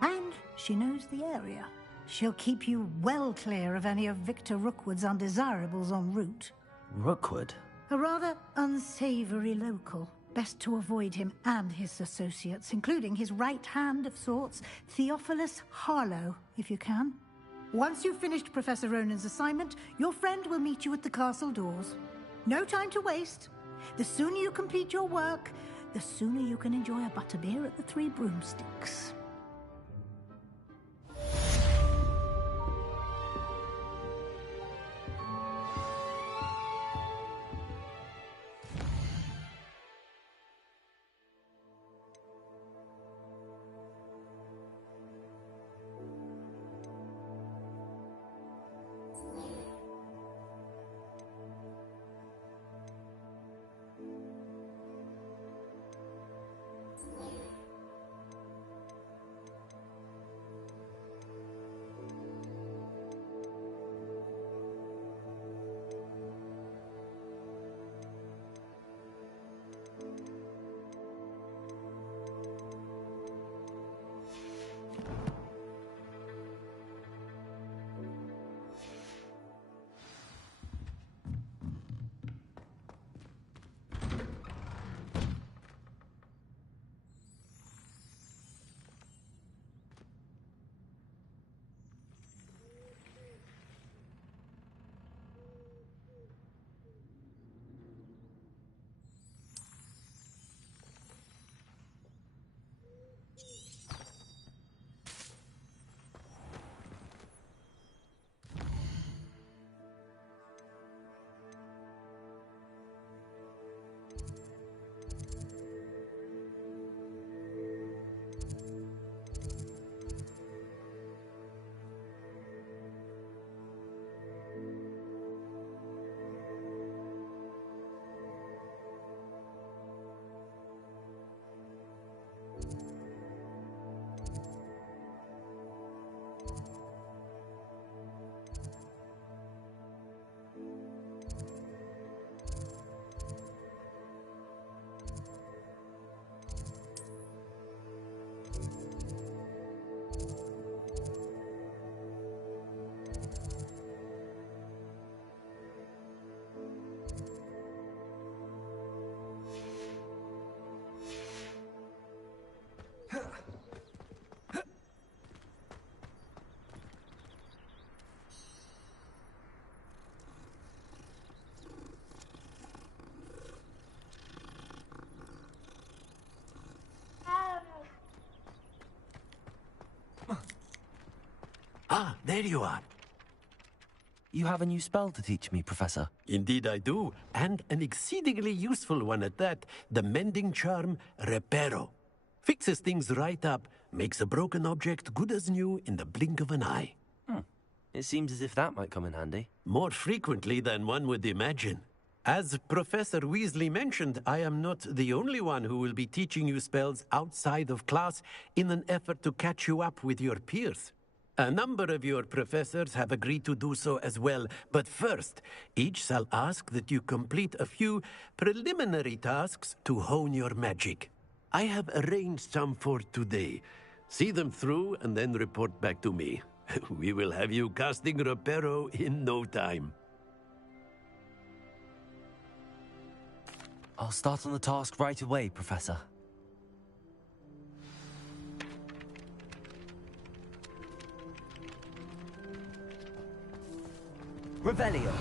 And she knows the area. She'll keep you well clear of any of Victor Rookwood's undesirables en route. Rookwood? A rather unsavory local. Best to avoid him and his associates, including his right hand of sorts, Theophilus Harlow, if you can. Once you've finished Professor Ronan's assignment, your friend will meet you at the castle doors. No time to waste. The sooner you complete your work, the sooner you can enjoy a butterbeer at the Three Broomsticks. Ah, there you are. You have a new spell to teach me, Professor. Indeed I do, and an exceedingly useful one at that. The mending charm, Reparo. Fixes things right up, makes a broken object good as new in the blink of an eye. It seems as if that might come in handy. More frequently than one would imagine. As Professor Weasley mentioned, I am not the only one who will be teaching you spells outside of class in an effort to catch you up with your peers. A number of your professors have agreed to do so as well, but first, each shall ask that you complete a few preliminary tasks to hone your magic. I have arranged some for today. See them through and then report back to me. We will have you casting Reparo in no time. I'll start on the task right away, Professor. Revelio.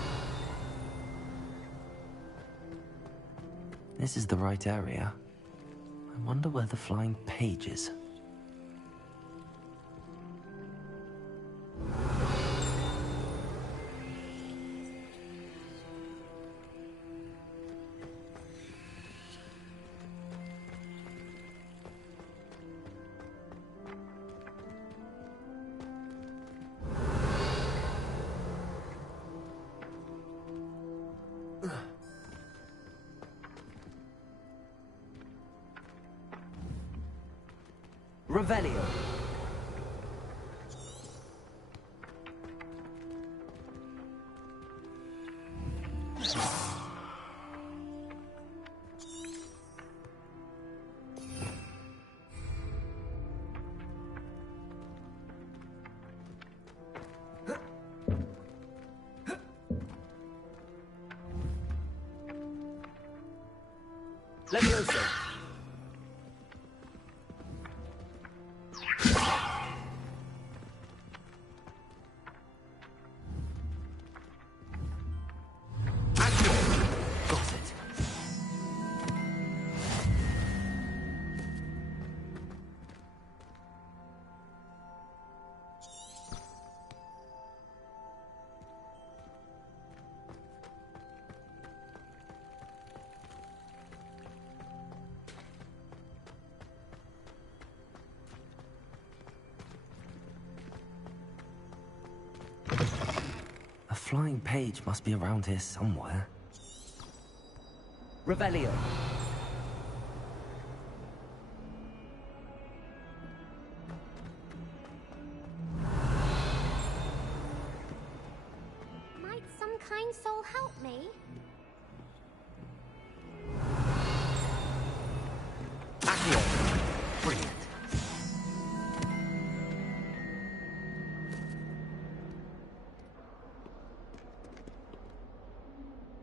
This is the right area. I wonder where the flying page is. Revelio. Levioso. A flying page must be around here somewhere. Revelio. Might some kind soul help me? Accio. Brilliant.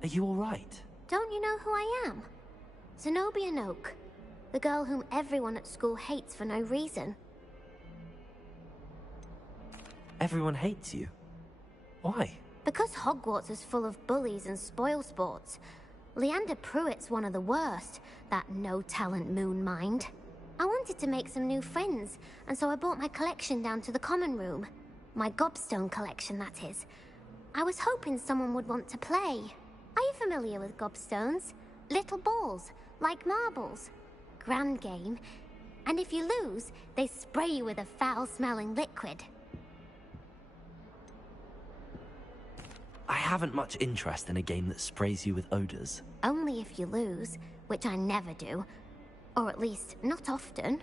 Are you all right? Don't you know who I am? Zenobia Noak, the girl whom everyone at school hates for no reason. Everyone hates you. Why? Because Hogwarts is full of bullies and spoilsports. Leander Pruitt's one of the worst, that no-talent moon mind. I wanted to make some new friends, and so I brought my collection down to the common room. My gobstone collection, that is. I was hoping someone would want to play. Are you familiar with gobstones? Little balls, like marbles. Grand game. And if you lose, they spray you with a foul-smelling liquid. I haven't much interest in a game that sprays you with odors. Only if you lose, which I never do. Or at least, not often.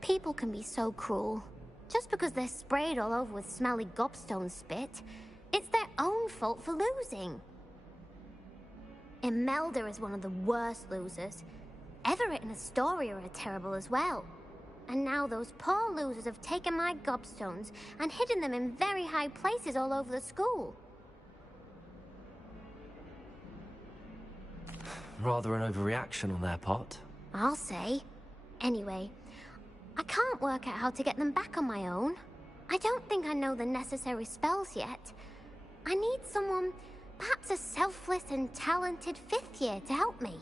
People can be so cruel. Just because they're sprayed all over with smelly gobstone spit, it's their own fault for losing. Imelda is one of the worst losers. Everett and Astoria are terrible as well. And now those poor losers have taken my gobstones and hidden them in very high places all over the school. Rather an overreaction on their part. I'll say. Anyway, I can't work out how to get them back on my own. I don't think I know the necessary spells yet. I need someone, perhaps a selfless and talented fifth year to help me.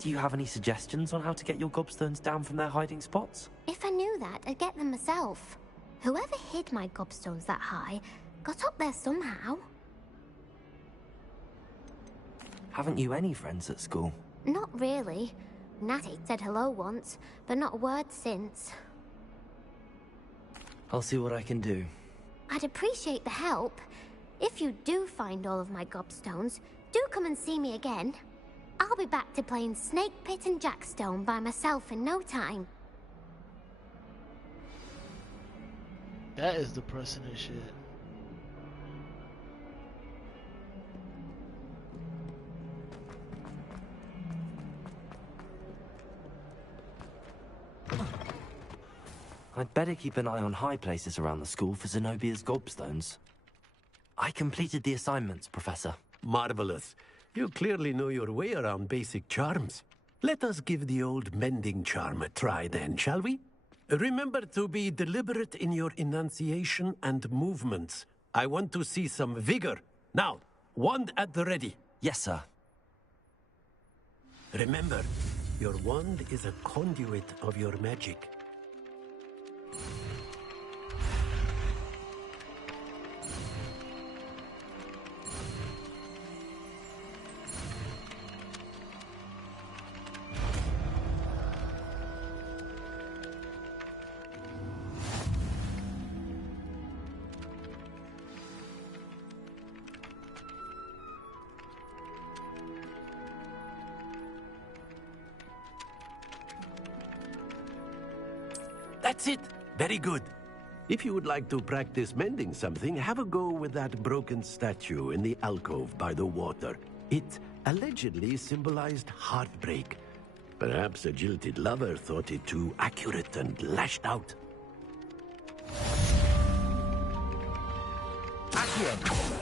Do you have any suggestions on how to get your gobstones down from their hiding spots? If I knew that, I'd get them myself. Whoever hid my gobstones that high got up there somehow. Haven't you any friends at school? Not really. Natty said hello once, but not a word since. I'll see what I can do. I'd appreciate the help. If you do find all of my gobstones, do come and see me again. I'll be back to playing Snake Pit and Jackstone by myself in no time. That is depressing as shit. I'd better keep an eye on high places around the school for Zenobia's gobstones. I completed the assignments, Professor. Marvelous. You clearly know your way around basic charms. Let us give the old mending charm a try then, shall we? Remember to be deliberate in your enunciation and movements. I want to see some vigor. Now, wand at the ready. Yes, sir. Remember, your wand is a conduit of your magic. That's it. Very good. If you would like to practice mending something, have a go with that broken statue in the alcove by the water. It allegedly symbolized heartbreak. Perhaps a jilted lover thought it too accurate and lashed out. Accio!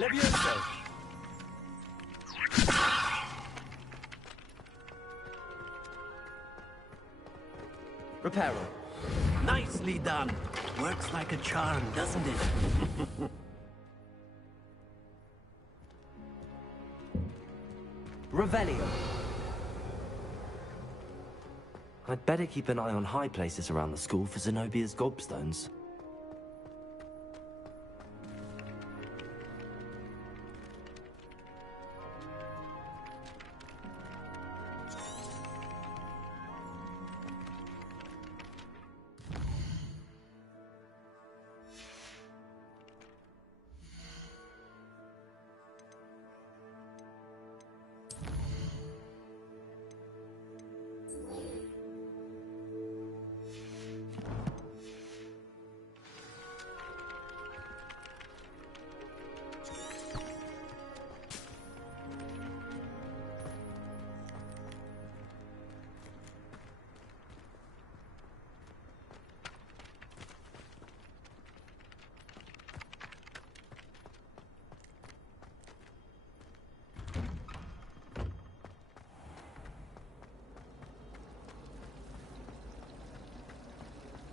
Levioso! Reparo. Nicely done. Works like a charm, doesn't it? Revelio. I'd better keep an eye on high places around the school for Zenobia's gobstones.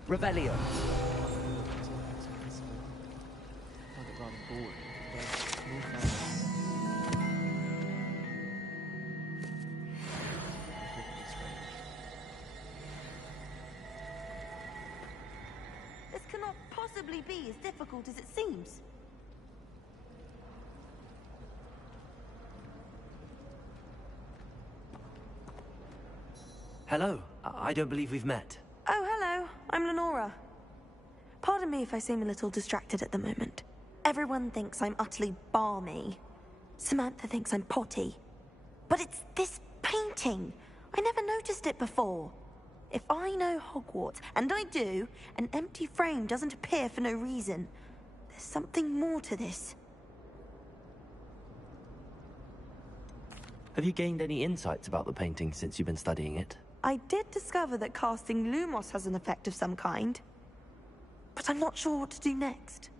Revelio. This cannot possibly be as difficult as it seems. Hello. I don't believe we've met. Oh, hello. I'm Lenora. Pardon me if I seem a little distracted at the moment. Everyone thinks I'm utterly balmy. Samantha thinks I'm potty. But it's this painting. I never noticed it before. If I know Hogwarts, and I do, an empty frame doesn't appear for no reason. There's something more to this. Have you gained any insights about the painting since you've been studying it? I did discover that casting Lumos has an effect of some kind. But I'm not sure what to do next.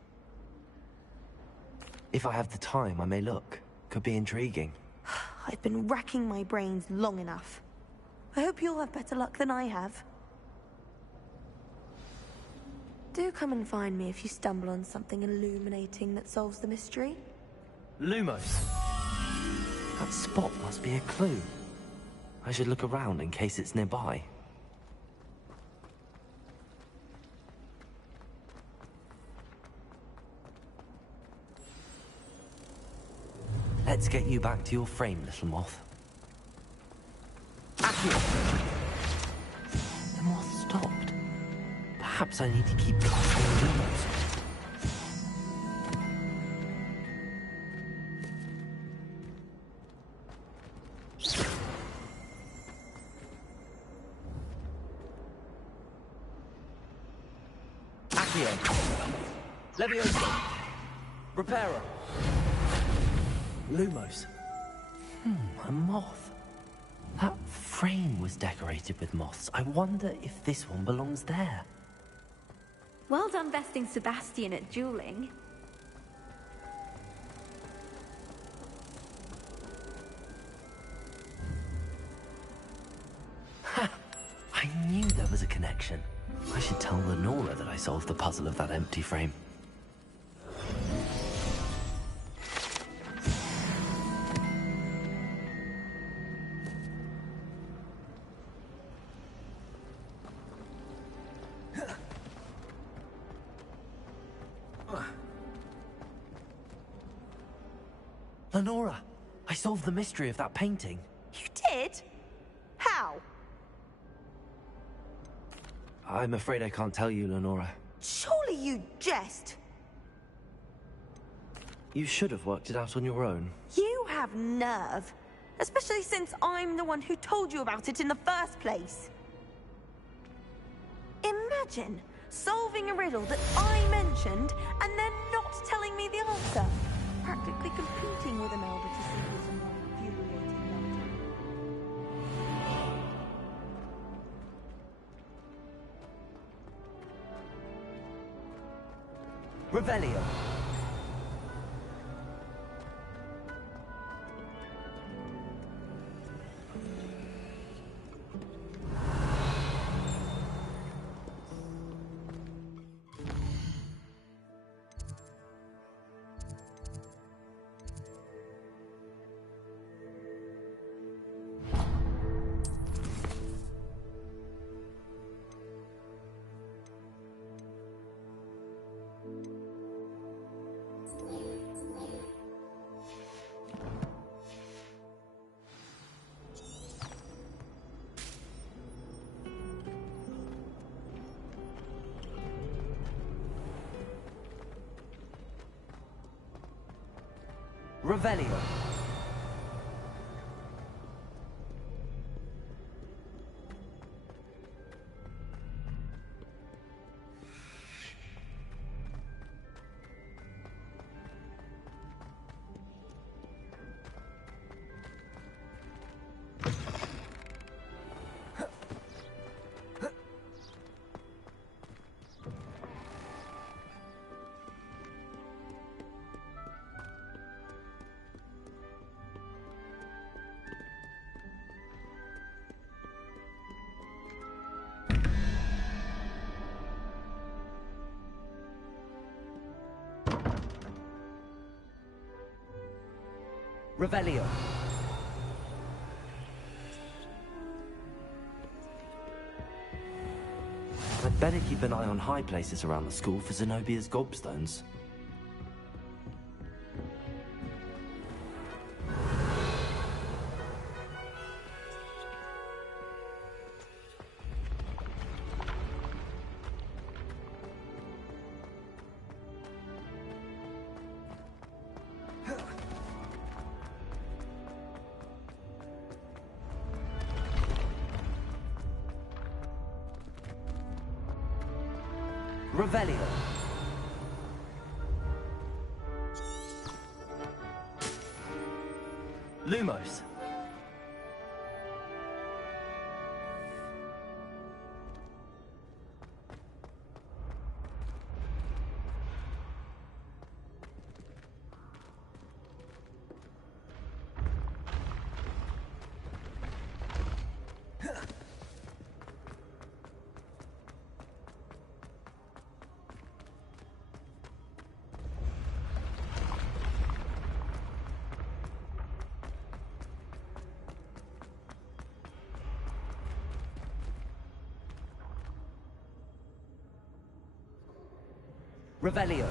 If I have the time, I may look. Could be intriguing. I've been racking my brains long enough. I hope you'll have better luck than I have. Do come and find me if you stumble on something illuminating that solves the mystery. Lumos! That spot must be a clue. I should look around in case it's nearby. Let's get you back to your frame, little moth. Accio! The moth stopped. Perhaps I need to keep clustering Lumos. Leviosa! Reparo! Lumos. A moth. That frame was decorated with moths. I wonder if this one belongs there. Well done besting Sebastian at dueling. I knew there was a connection. I should tell Lenora that I solved the puzzle of that empty frame. Lenora, I solved the mystery of that painting. You did? How? I'm afraid I can't tell you, Lenora. Surely you jest. You should have worked it out on your own. You have nerve. Especially since I'm the one who told you about it in the first place. Imagine solving a riddle that I mentioned and then not telling me the answer. Practically competing with Imelda to see who's a more infuriating nutter. Revelio! Revelio. Revelio. I'd better keep an eye on high places around the school for Zenobia's gobstones. Revelio. Lumos. Revelio.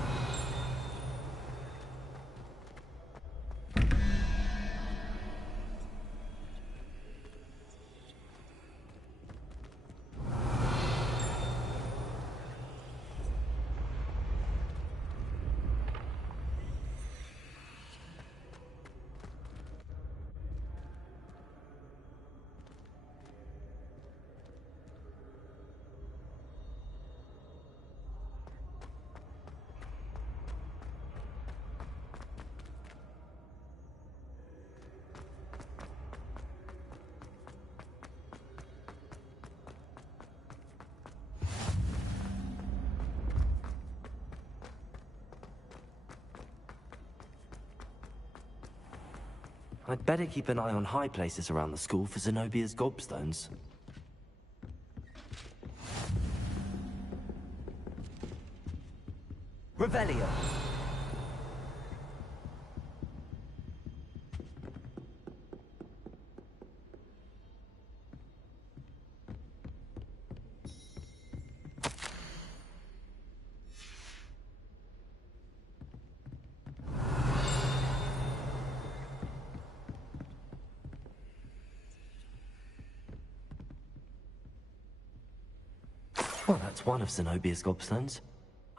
I'd better keep an eye on high places around the school for Zenobia's gobstones. Revelio. Well, that's one of Zenobia's gobstones.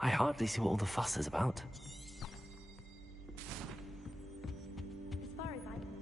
I hardly see what all the fuss is about. As far as I can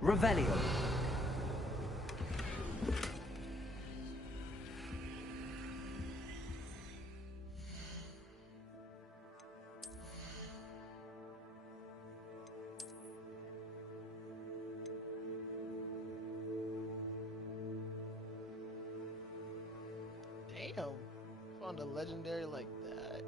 Revelio. Damn. Found a legendary like that.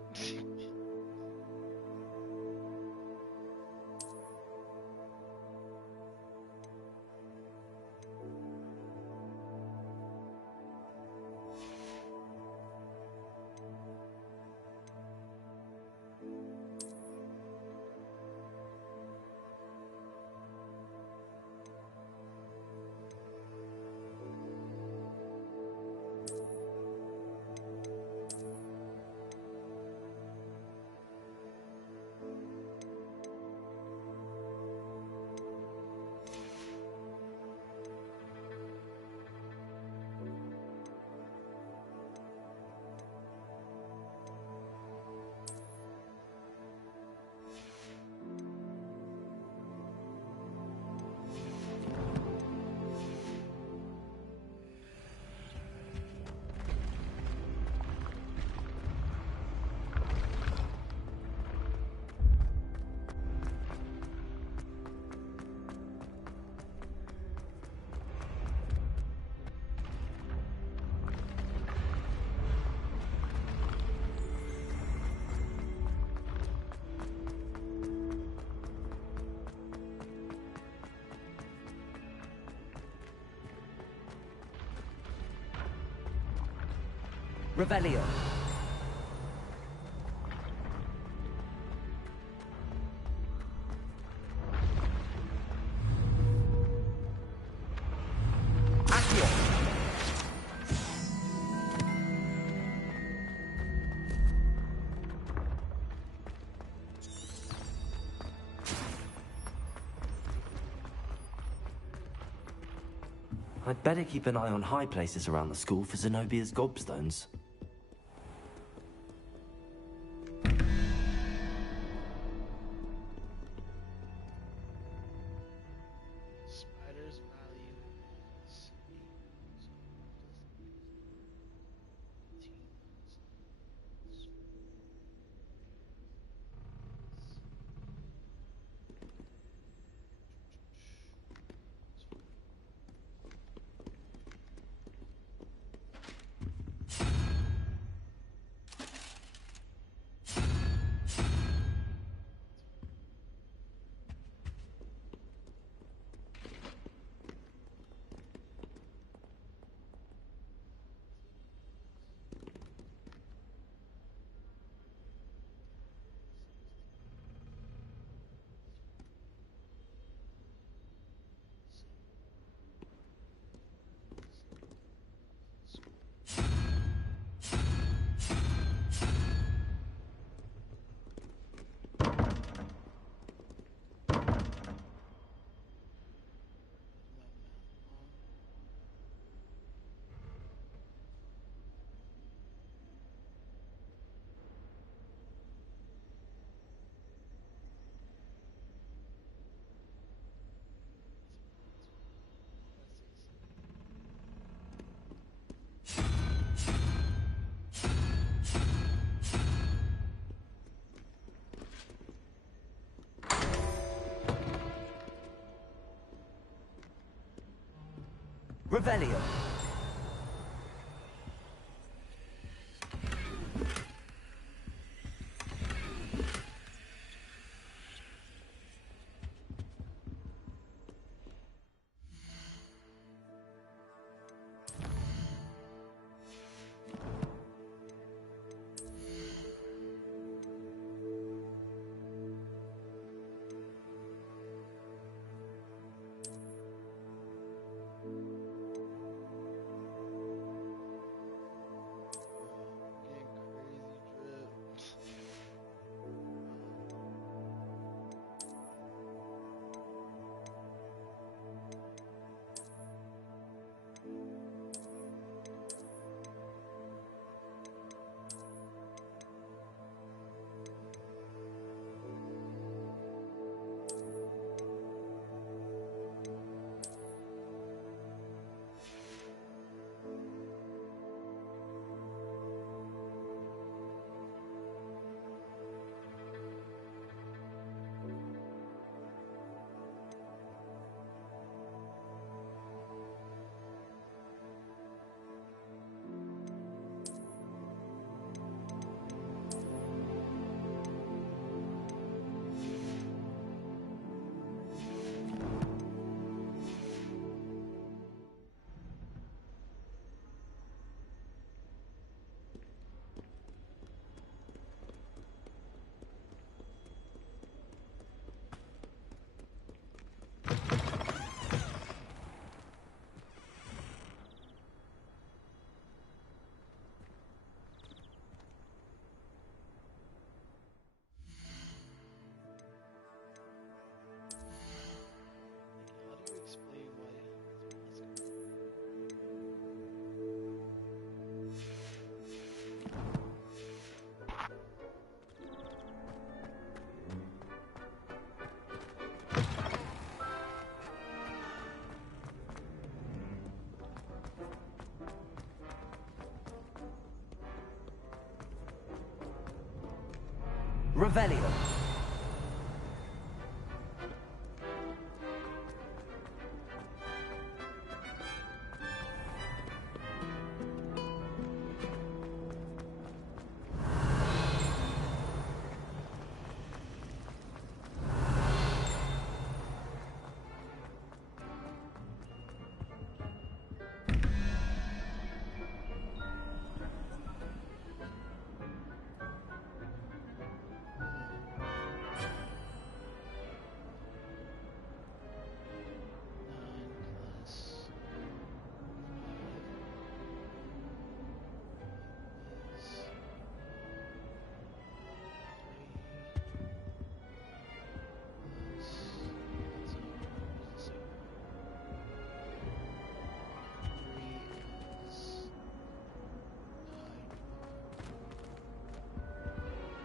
Revelio. Accio. I'd better keep an eye on high places around the school for Zenobia's gobstones. Spider's value is 6. Revelio. Revelio.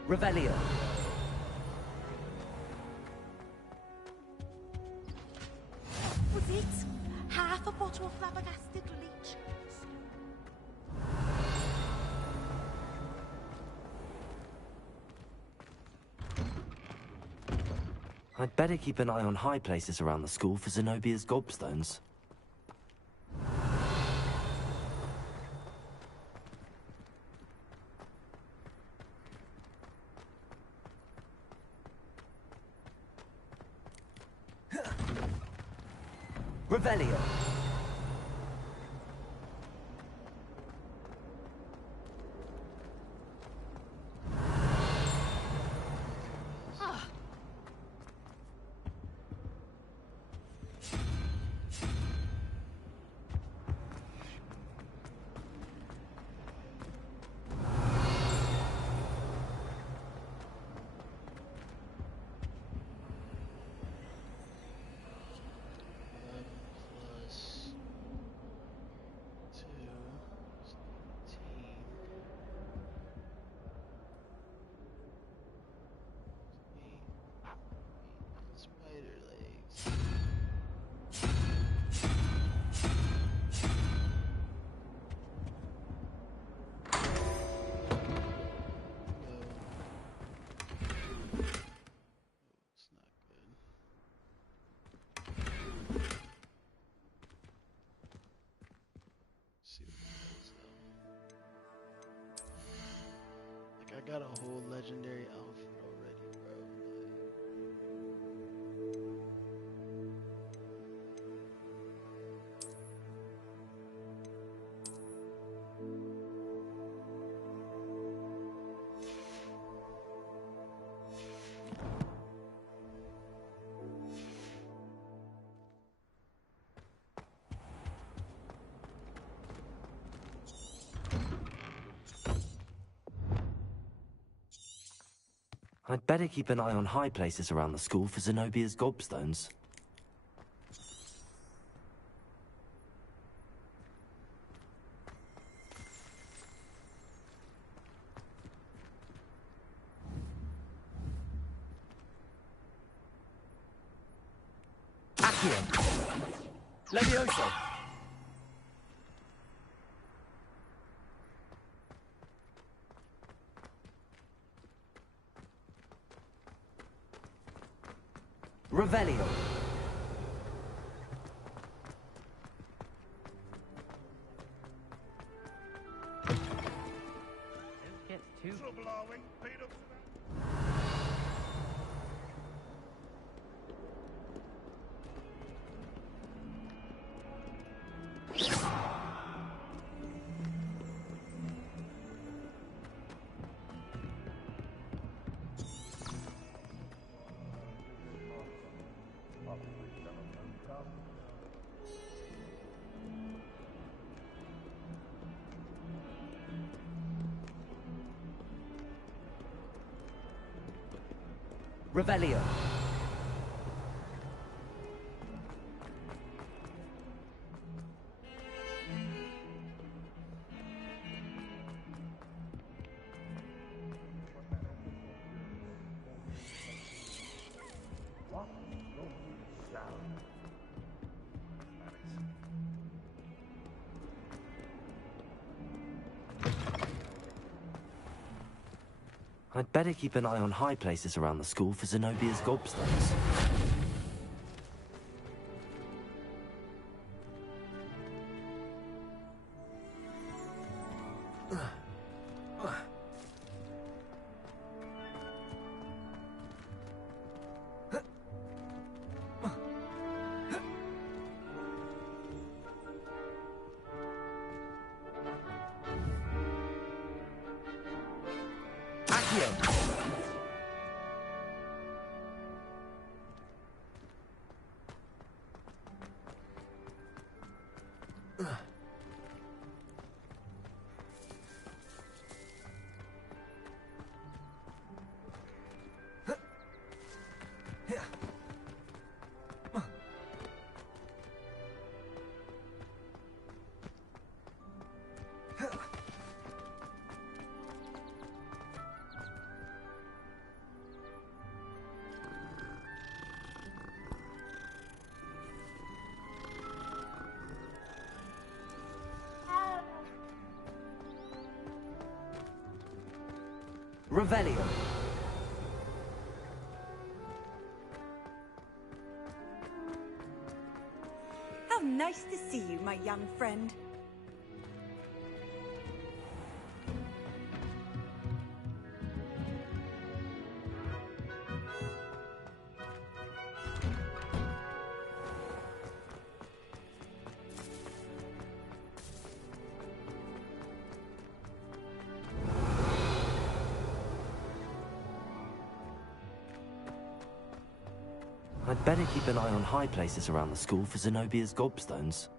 Revelio. Was it half a bottle of flabbergasted leeches? I'd better keep an eye on high places around the school for Zenobia's gobstones. Revelio. I got a whole legendary outfit already, bro. I'd better keep an eye on high places around the school for Zenobia's gobstones. Accio. Levioso. Revelio. Get too trouble, are we? Beat up Revelio. I'd better keep an eye on high places around the school for Zenobia's gobstones. Revelio. How nice to see you, my young friend. I'd better keep an eye on high places around the school for Zenobia's gobstones.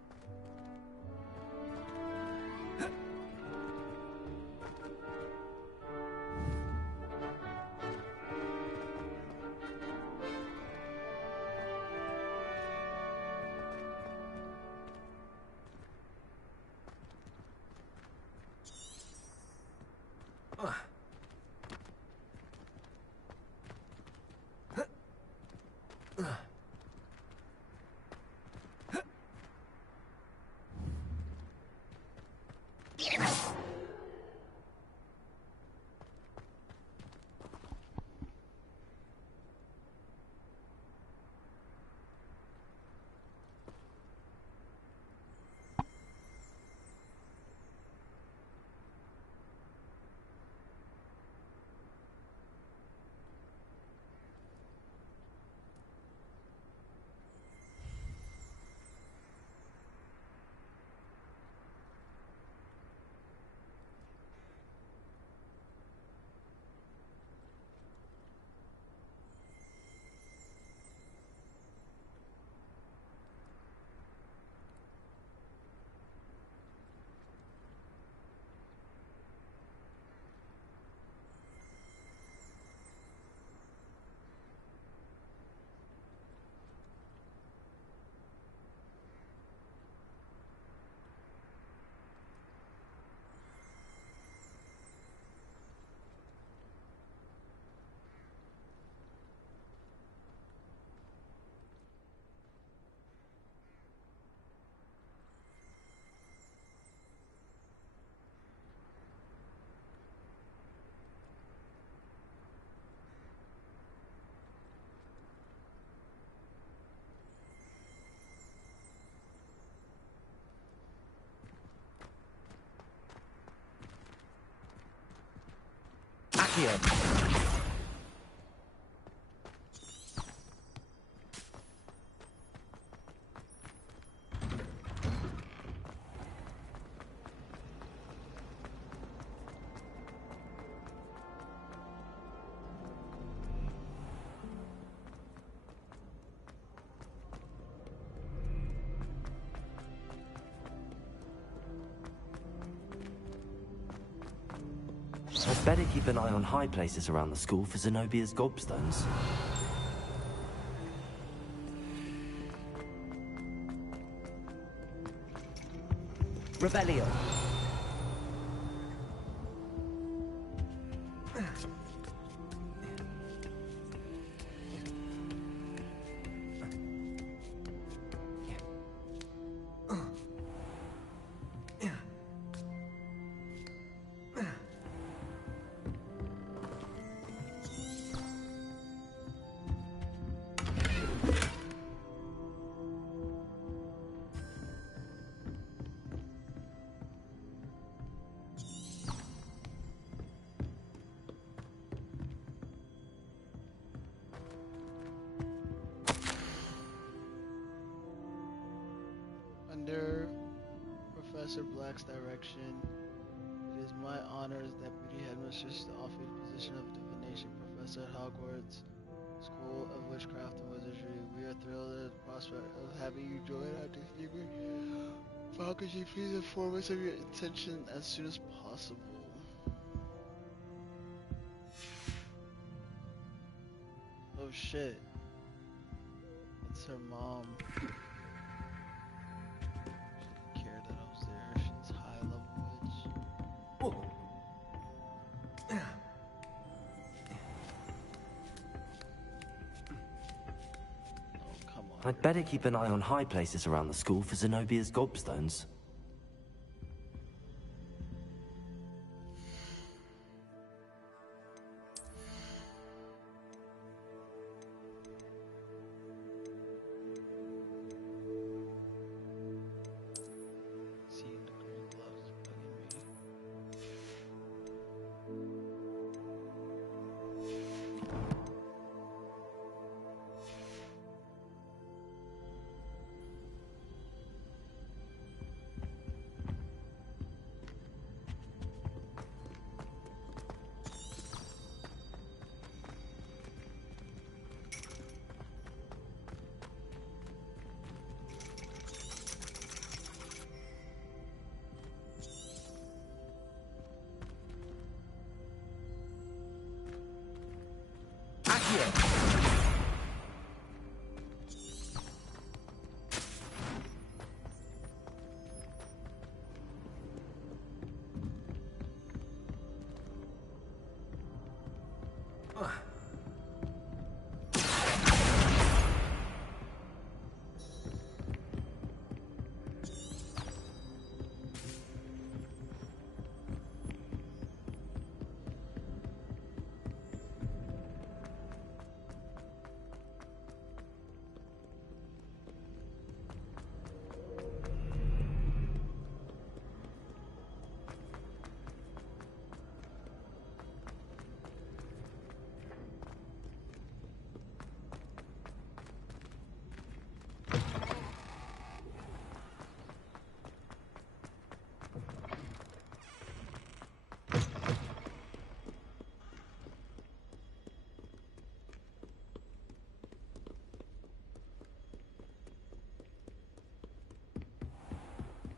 Accio. I'd better keep an eye on high places around the school for Zenobia's gobstones. Revelio. Under Professor Black's direction, it is my honor as Deputy Headmistress to offer you the position of Divination Professor at Hogwarts School of Witchcraft and Wizardry. We are thrilled at the prospect of having you join our distinguished faculty. Please inform us of your intention as soon as possible. Oh shit. It's her mom. She didn't care that I was there. She's high level witch. Oh. I'd better keep an eye on high places around the school for Zenobia's gobstones.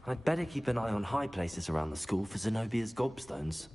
I'd better keep an eye on high places around the school for Zenobia's gobstones.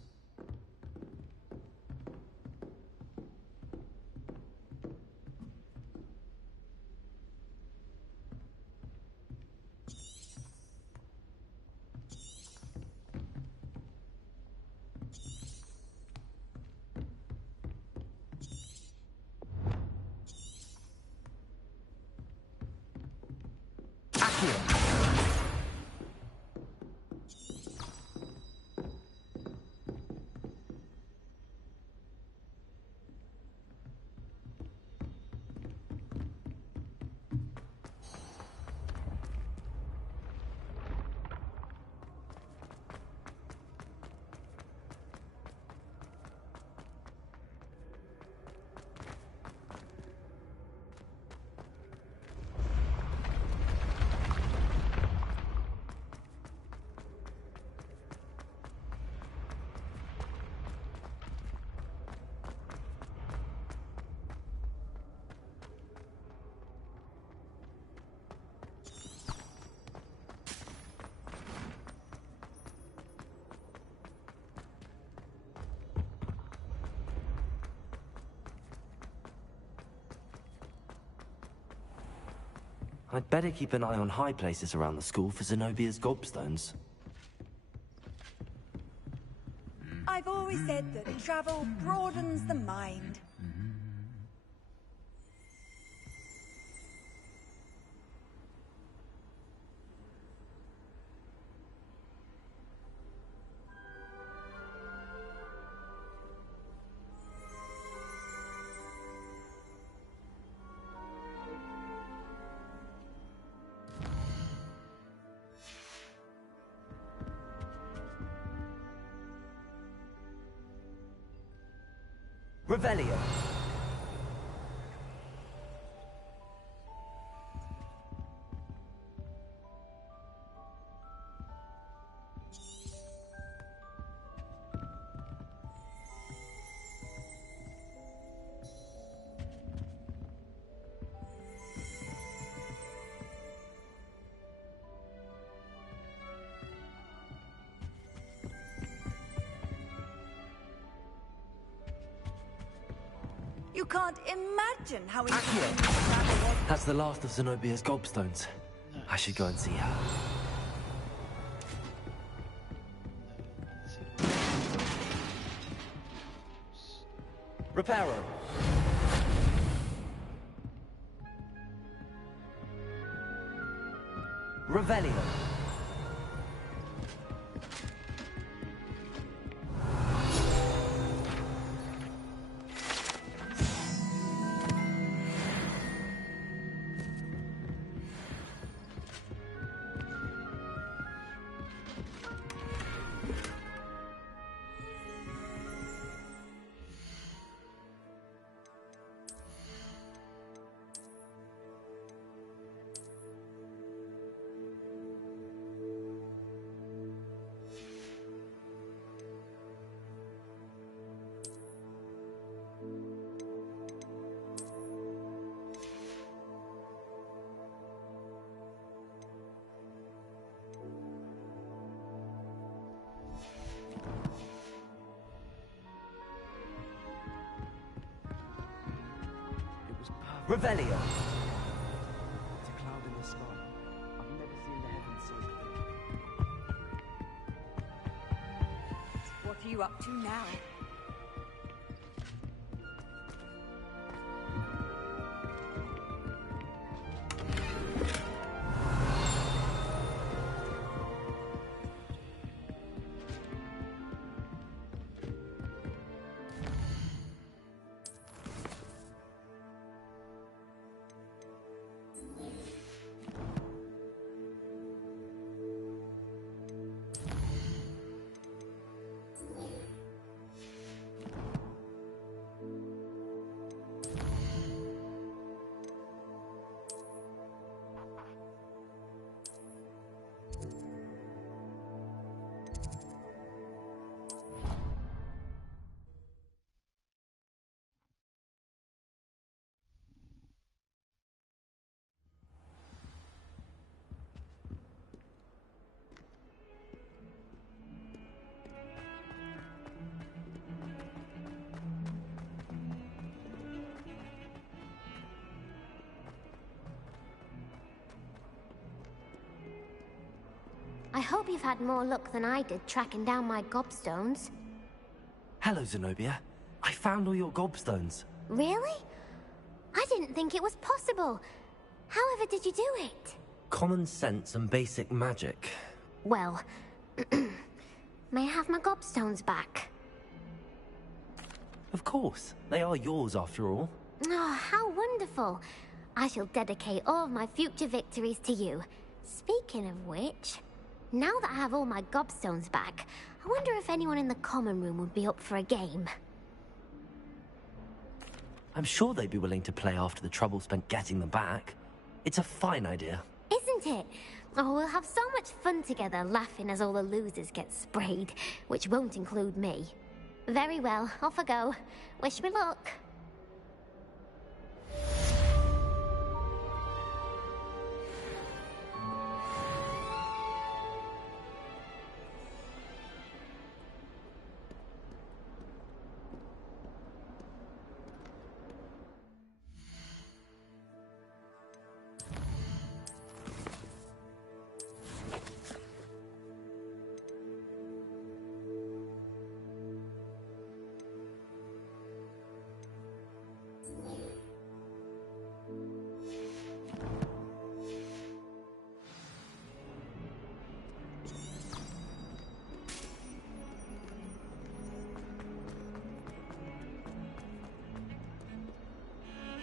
I'd better keep an eye on high places around the school for Zenobia's gobstones. I've always said that travel broadens the mind. Revelio. You can't imagine how That's the last of Zenobia's gobstones. I should go and see her. Reparo. Revelio. Revelio. It's a cloud in the sky. I've never seen the heavens so clear. What are you up to now? I hope you've had more luck than I did tracking down my gobstones. Hello, Zenobia. I found all your gobstones. Really? I didn't think it was possible. However did you do it? Common sense and basic magic. Well, may I have my gobstones back? Of course. They are yours after all. Oh, how wonderful. I shall dedicate all of my future victories to you. Speaking of which, now that I have all my gobstones back, I wonder if anyone in the common room would be up for a game. I'm sure they'd be willing to play after the trouble spent getting them back. It's a fine idea. Isn't it? Oh, we'll have so much fun together, laughing as all the losers get sprayed, which won't include me. Very well, off I go. Wish me luck.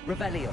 Revelio.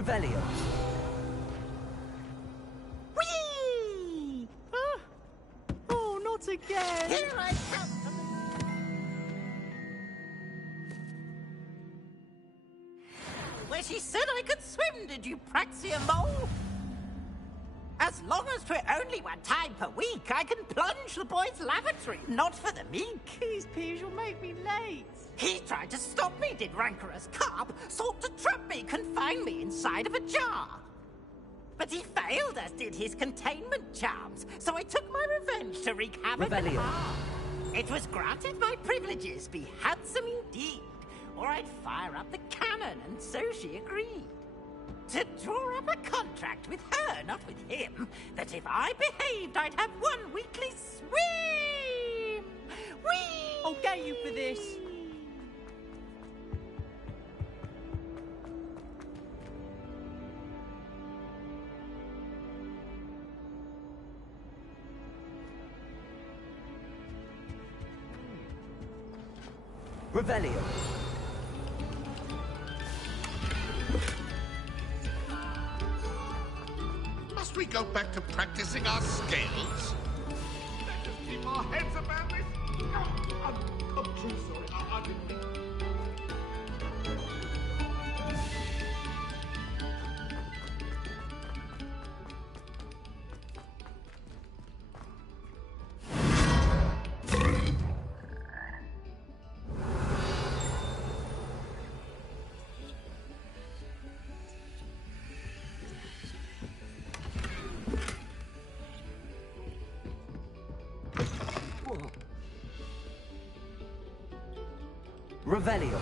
Revelio. Whee! Oh, not again! Here I come! Where she said I could swim, did you praxia mole? As long as 'twere only one time per week, I can plunge the boy's lavatory, not for the meek. These peas will make me late. He tried to stop me, did rancorous carp, sought to trap me, confine me inside of a jar. But he failed, as did his containment charms, so I took my revenge to wreak havoc and harm. It was granted my privileges be handsome indeed, or I'd fire up the cannon, and so she agreed. To draw up a contract with her, not with him, that if I behaved, I'd have one weekly swim! Whee! I'll get you for this. Revelio. Must we go back to practicing our scales? Let's just keep our heads about this. I'm too sorry. I didn't mean. Revelio.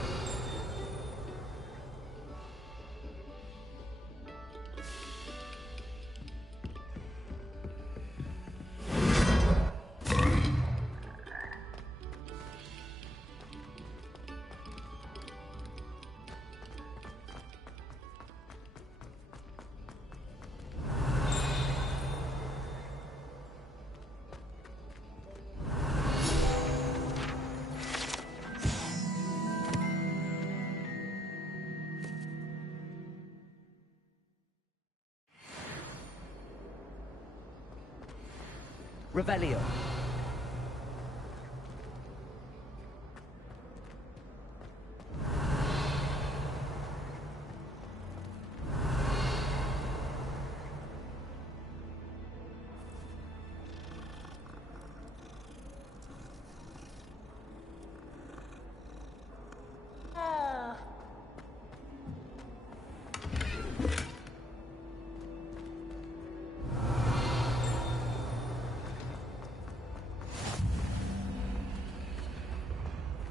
Revelio.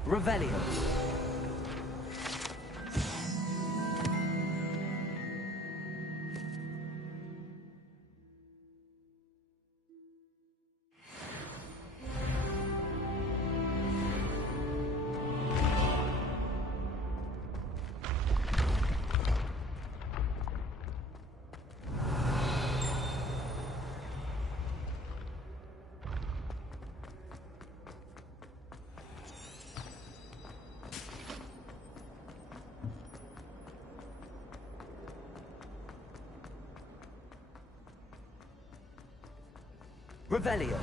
Revelio. Revelio.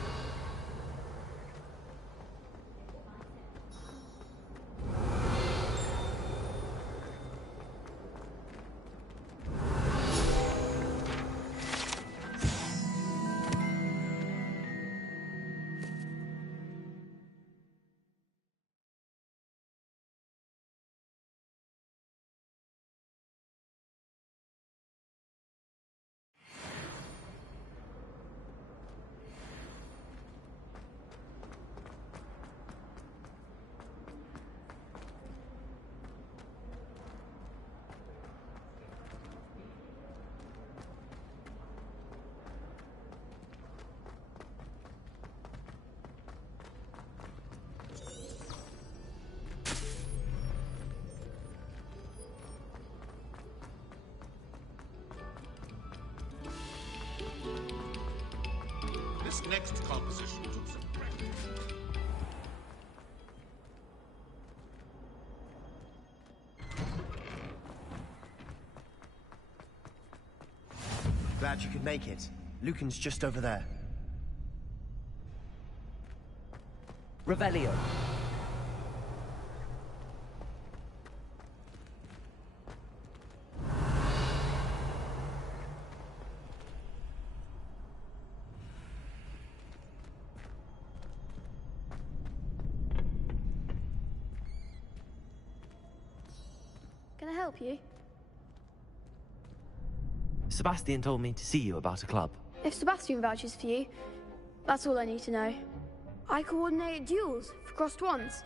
This next composition took some practice. Glad you could make it. Lucan's just over there. Revelio. Can I help you? Sebastian told me to see you about a club. If Sebastian vouches for you, that's all I need to know. I coordinate duels for crossed ones.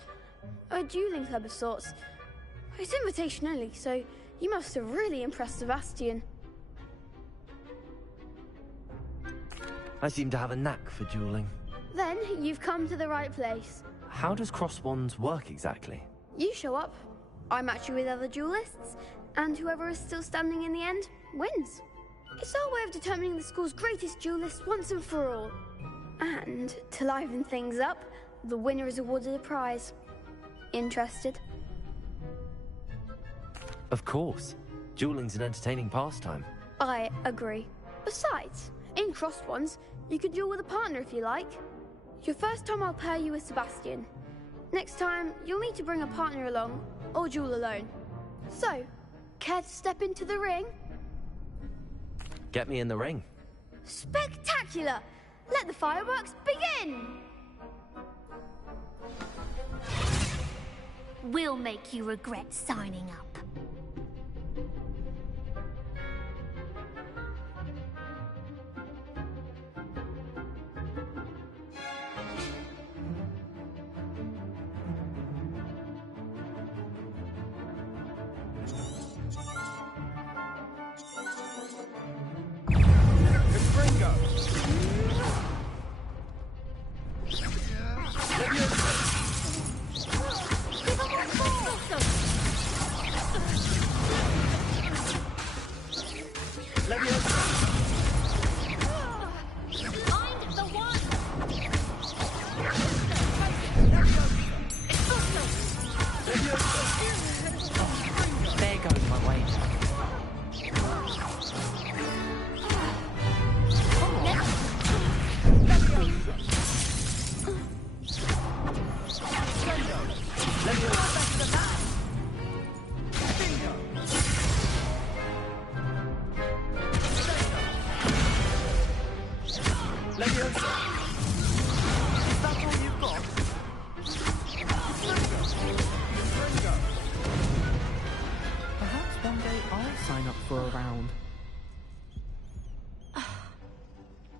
A dueling club of sorts. It's invitation only, so you must have really impressed Sebastian. I seem to have a knack for dueling. Then you've come to the right place. How does cross wands work exactly? You show up, I match you with other duelists, and whoever is still standing in the end wins. It's our way of determining the school's greatest duelist once and for all. And to liven things up, the winner is awarded a prize. Interested? Of course. Dueling's an entertaining pastime. I agree. Besides, in crossed ones, you could duel with a partner if you like. Your first time I'll pair you with Sebastian. Next time, you'll need to bring a partner along, or duel alone. So, care to step into the ring? Get me in the ring. Spectacular! Let the fireworks begin! We'll make you regret signing up.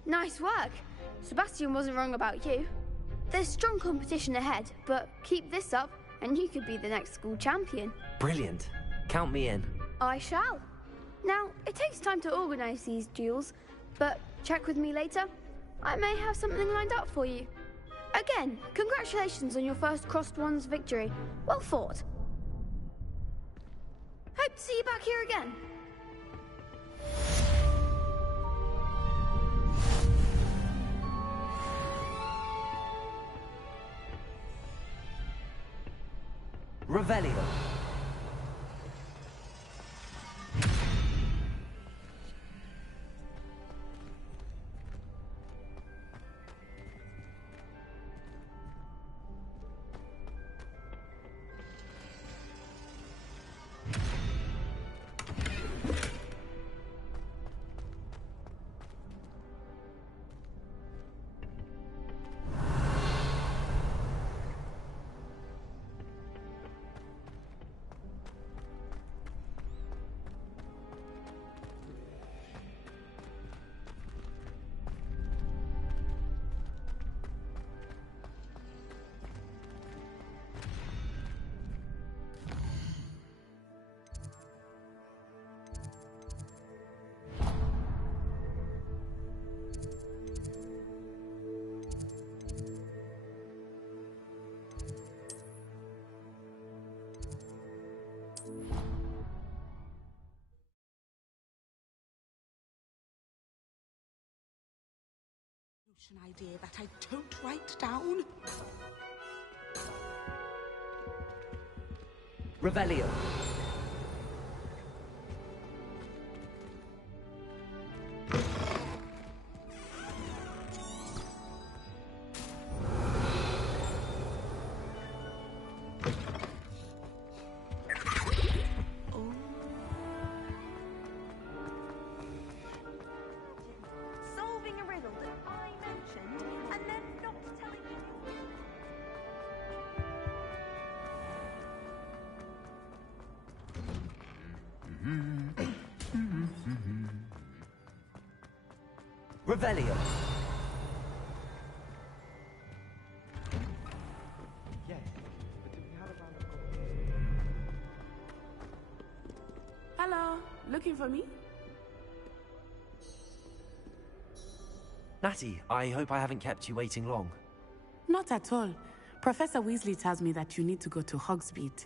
Nice work. Sebastian wasn't wrong about you. There's strong competition ahead, but keep this up and you could be the next school champion. Brilliant. Count me in. I shall. Now, it takes time to organize these duels, but check with me later. I may have something lined up for you. Again, congratulations on your first crossed ones victory. Well fought. Hope to see you back here again. Revelio. An idea that I don't write down. Revelio. Revelio. Hello, looking for me? Natty, I hope I haven't kept you waiting long. Not at all. Professor Weasley tells me that you need to go to Hogsmeade.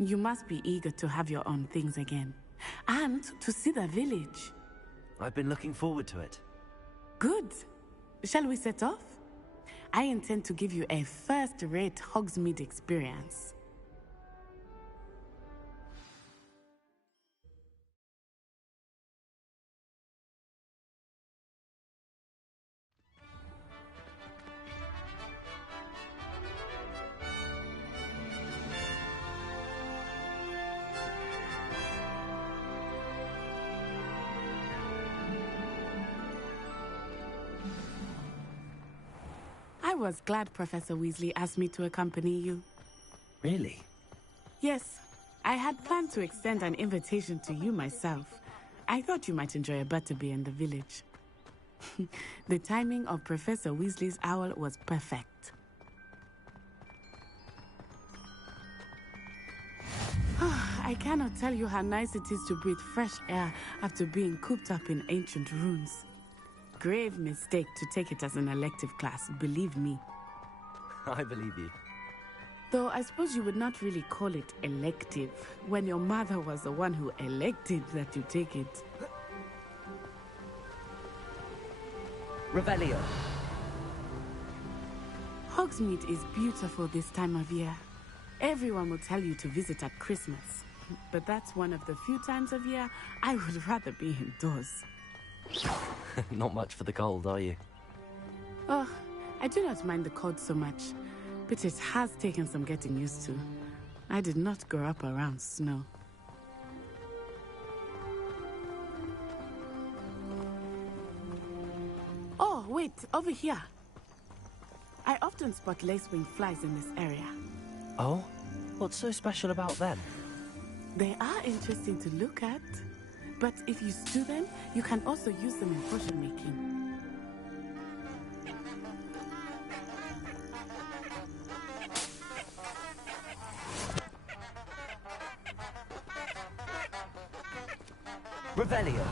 You must be eager to have your own things again. And to see the village. I've been looking forward to it. Good. Shall we set off? I intend to give you a first-rate Hogsmeade experience. I was glad Professor Weasley asked me to accompany you. Really? Yes, I had planned to extend an invitation to you myself. I thought you might enjoy a butterbeer in the village. The timing of Professor Weasley's owl was perfect. I cannot tell you how nice it is to breathe fresh air after being cooped up in ancient ruins. Grave mistake to take it as an elective class, believe me. I believe you. Though I suppose you would not really call it elective when your mother was the one who elected that you take it. Revelio. Hogsmeade is beautiful this time of year. Everyone will tell you to visit at Christmas. But that's one of the few times of year I would rather be indoors. Not much for the cold, are you? Oh, I do not mind the cold so much, but it has taken some getting used to. I did not grow up around snow. Oh, wait, over here. I often spot lacewing flies in this area. Oh? What's so special about them? They are interesting to look at. But if you stew them, you can also use them in potion making. Revelio.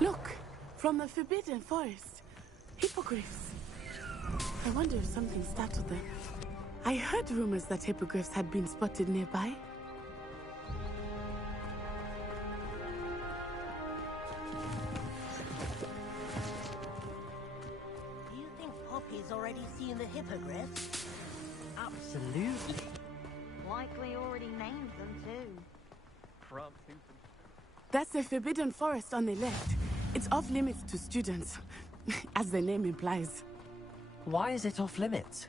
Look! From the Forbidden Forest. Hippogriffs. I wonder if something startled them. I heard rumors that hippogriffs had been spotted nearby. Do you think Poppy's already seen the hippogriffs? Absolutely. Likely already named them too. That's the Forbidden Forest on the left. It's off limits to students, as the name implies. Why is it off limits?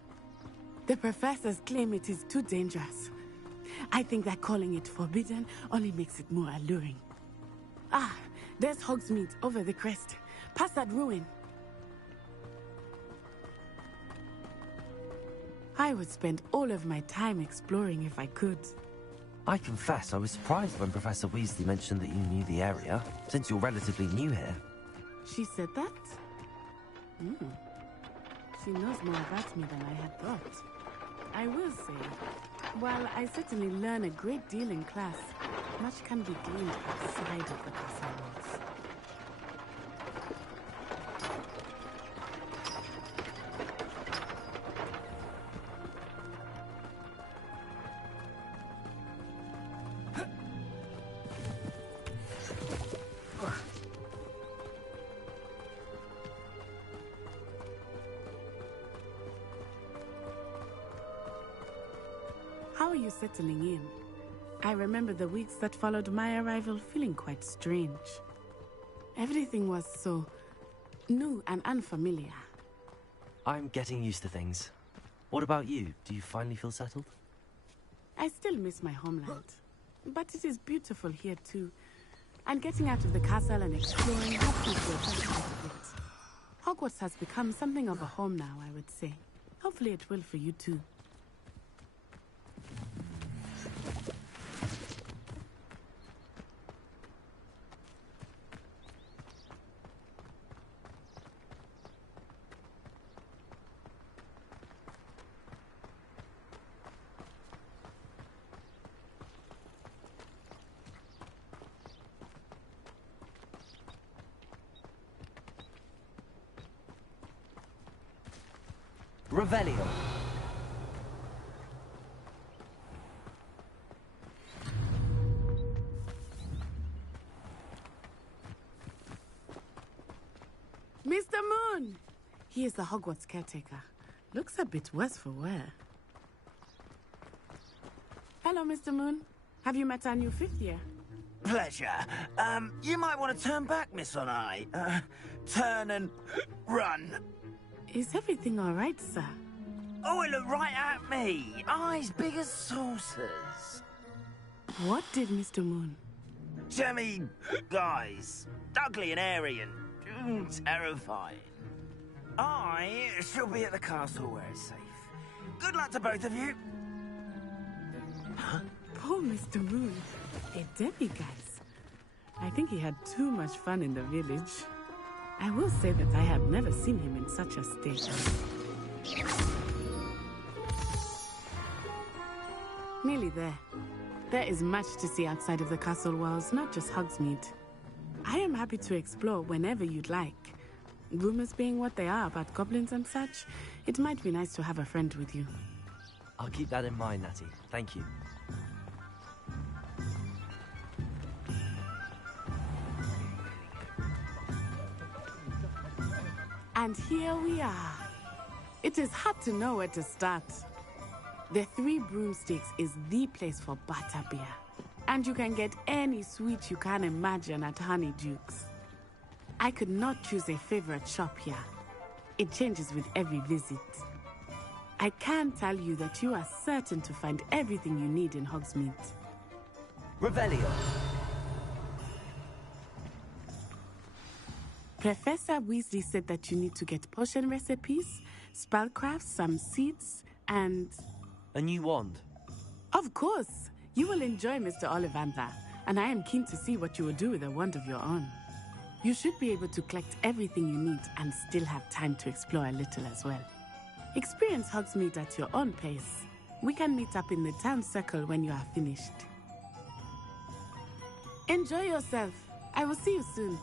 The professors claim it is too dangerous. I think that calling it forbidden only makes it more alluring. Ah, there's Hogsmeade over the crest. Past that ruin. I would spend all of my time exploring if I could. I confess, I was surprised when Professor Weasley mentioned that you knew the area, since you're relatively new here. She said that? She knows more about me than I had thought. I will say, while I certainly learn a great deal in class, much can be gleaned outside of the castle walls. How are you settling in? I remember the weeks that followed my arrival feeling quite strange. Everything was so new and unfamiliar. I'm getting used to things. What about you? Do you finally feel settled? I still miss my homeland, but it is beautiful here too. And getting out of the castle and exploring hopefully to adjust a bit. Hogwarts has become something of a home now, I would say. Hopefully it will for you too. Revelio. Mr. Moon! He is the Hogwarts caretaker. Looks a bit worse for wear. Hello, Mr. Moon. Have you met our new fifth year? Pleasure. You might want to turn back, Miss Onai. Turn and run. Is everything all right, sir? Oh, it looked right at me. Eyes big as saucers. What did Mr. Moon? Jemmy guys. Ugly and airy and terrifying. I shall be at the castle where it's safe. Good luck to both of you. Huh? Poor Mr. Moon. A demiguise. I think he had too much fun in the village. I will say that I have never seen him in such a state. Nearly there. There is much to see outside of the castle walls, not just Hogsmeade. I am happy to explore whenever you'd like. Rumors being what they are about goblins and such, it might be nice to have a friend with you. I'll keep that in mind, Natty. Thank you. And here we are. It is hard to know where to start. The Three Broomsticks is the place for butterbeer. And you can get any sweet you can imagine at Honeyduke's. I could not choose a favorite shop here. It changes with every visit. I can tell you that you are certain to find everything you need in Hogsmeade. Revelio. Professor Weasley said that you need to get potion recipes, spellcrafts, some seeds, and... A new wand? Of course! You will enjoy Mr. Ollivander, and I am keen to see what you will do with a wand of your own. You should be able to collect everything you need and still have time to explore a little as well. Experience Hogsmeade at your own pace. We can meet up in the town circle when you are finished. Enjoy yourself. I will see you soon.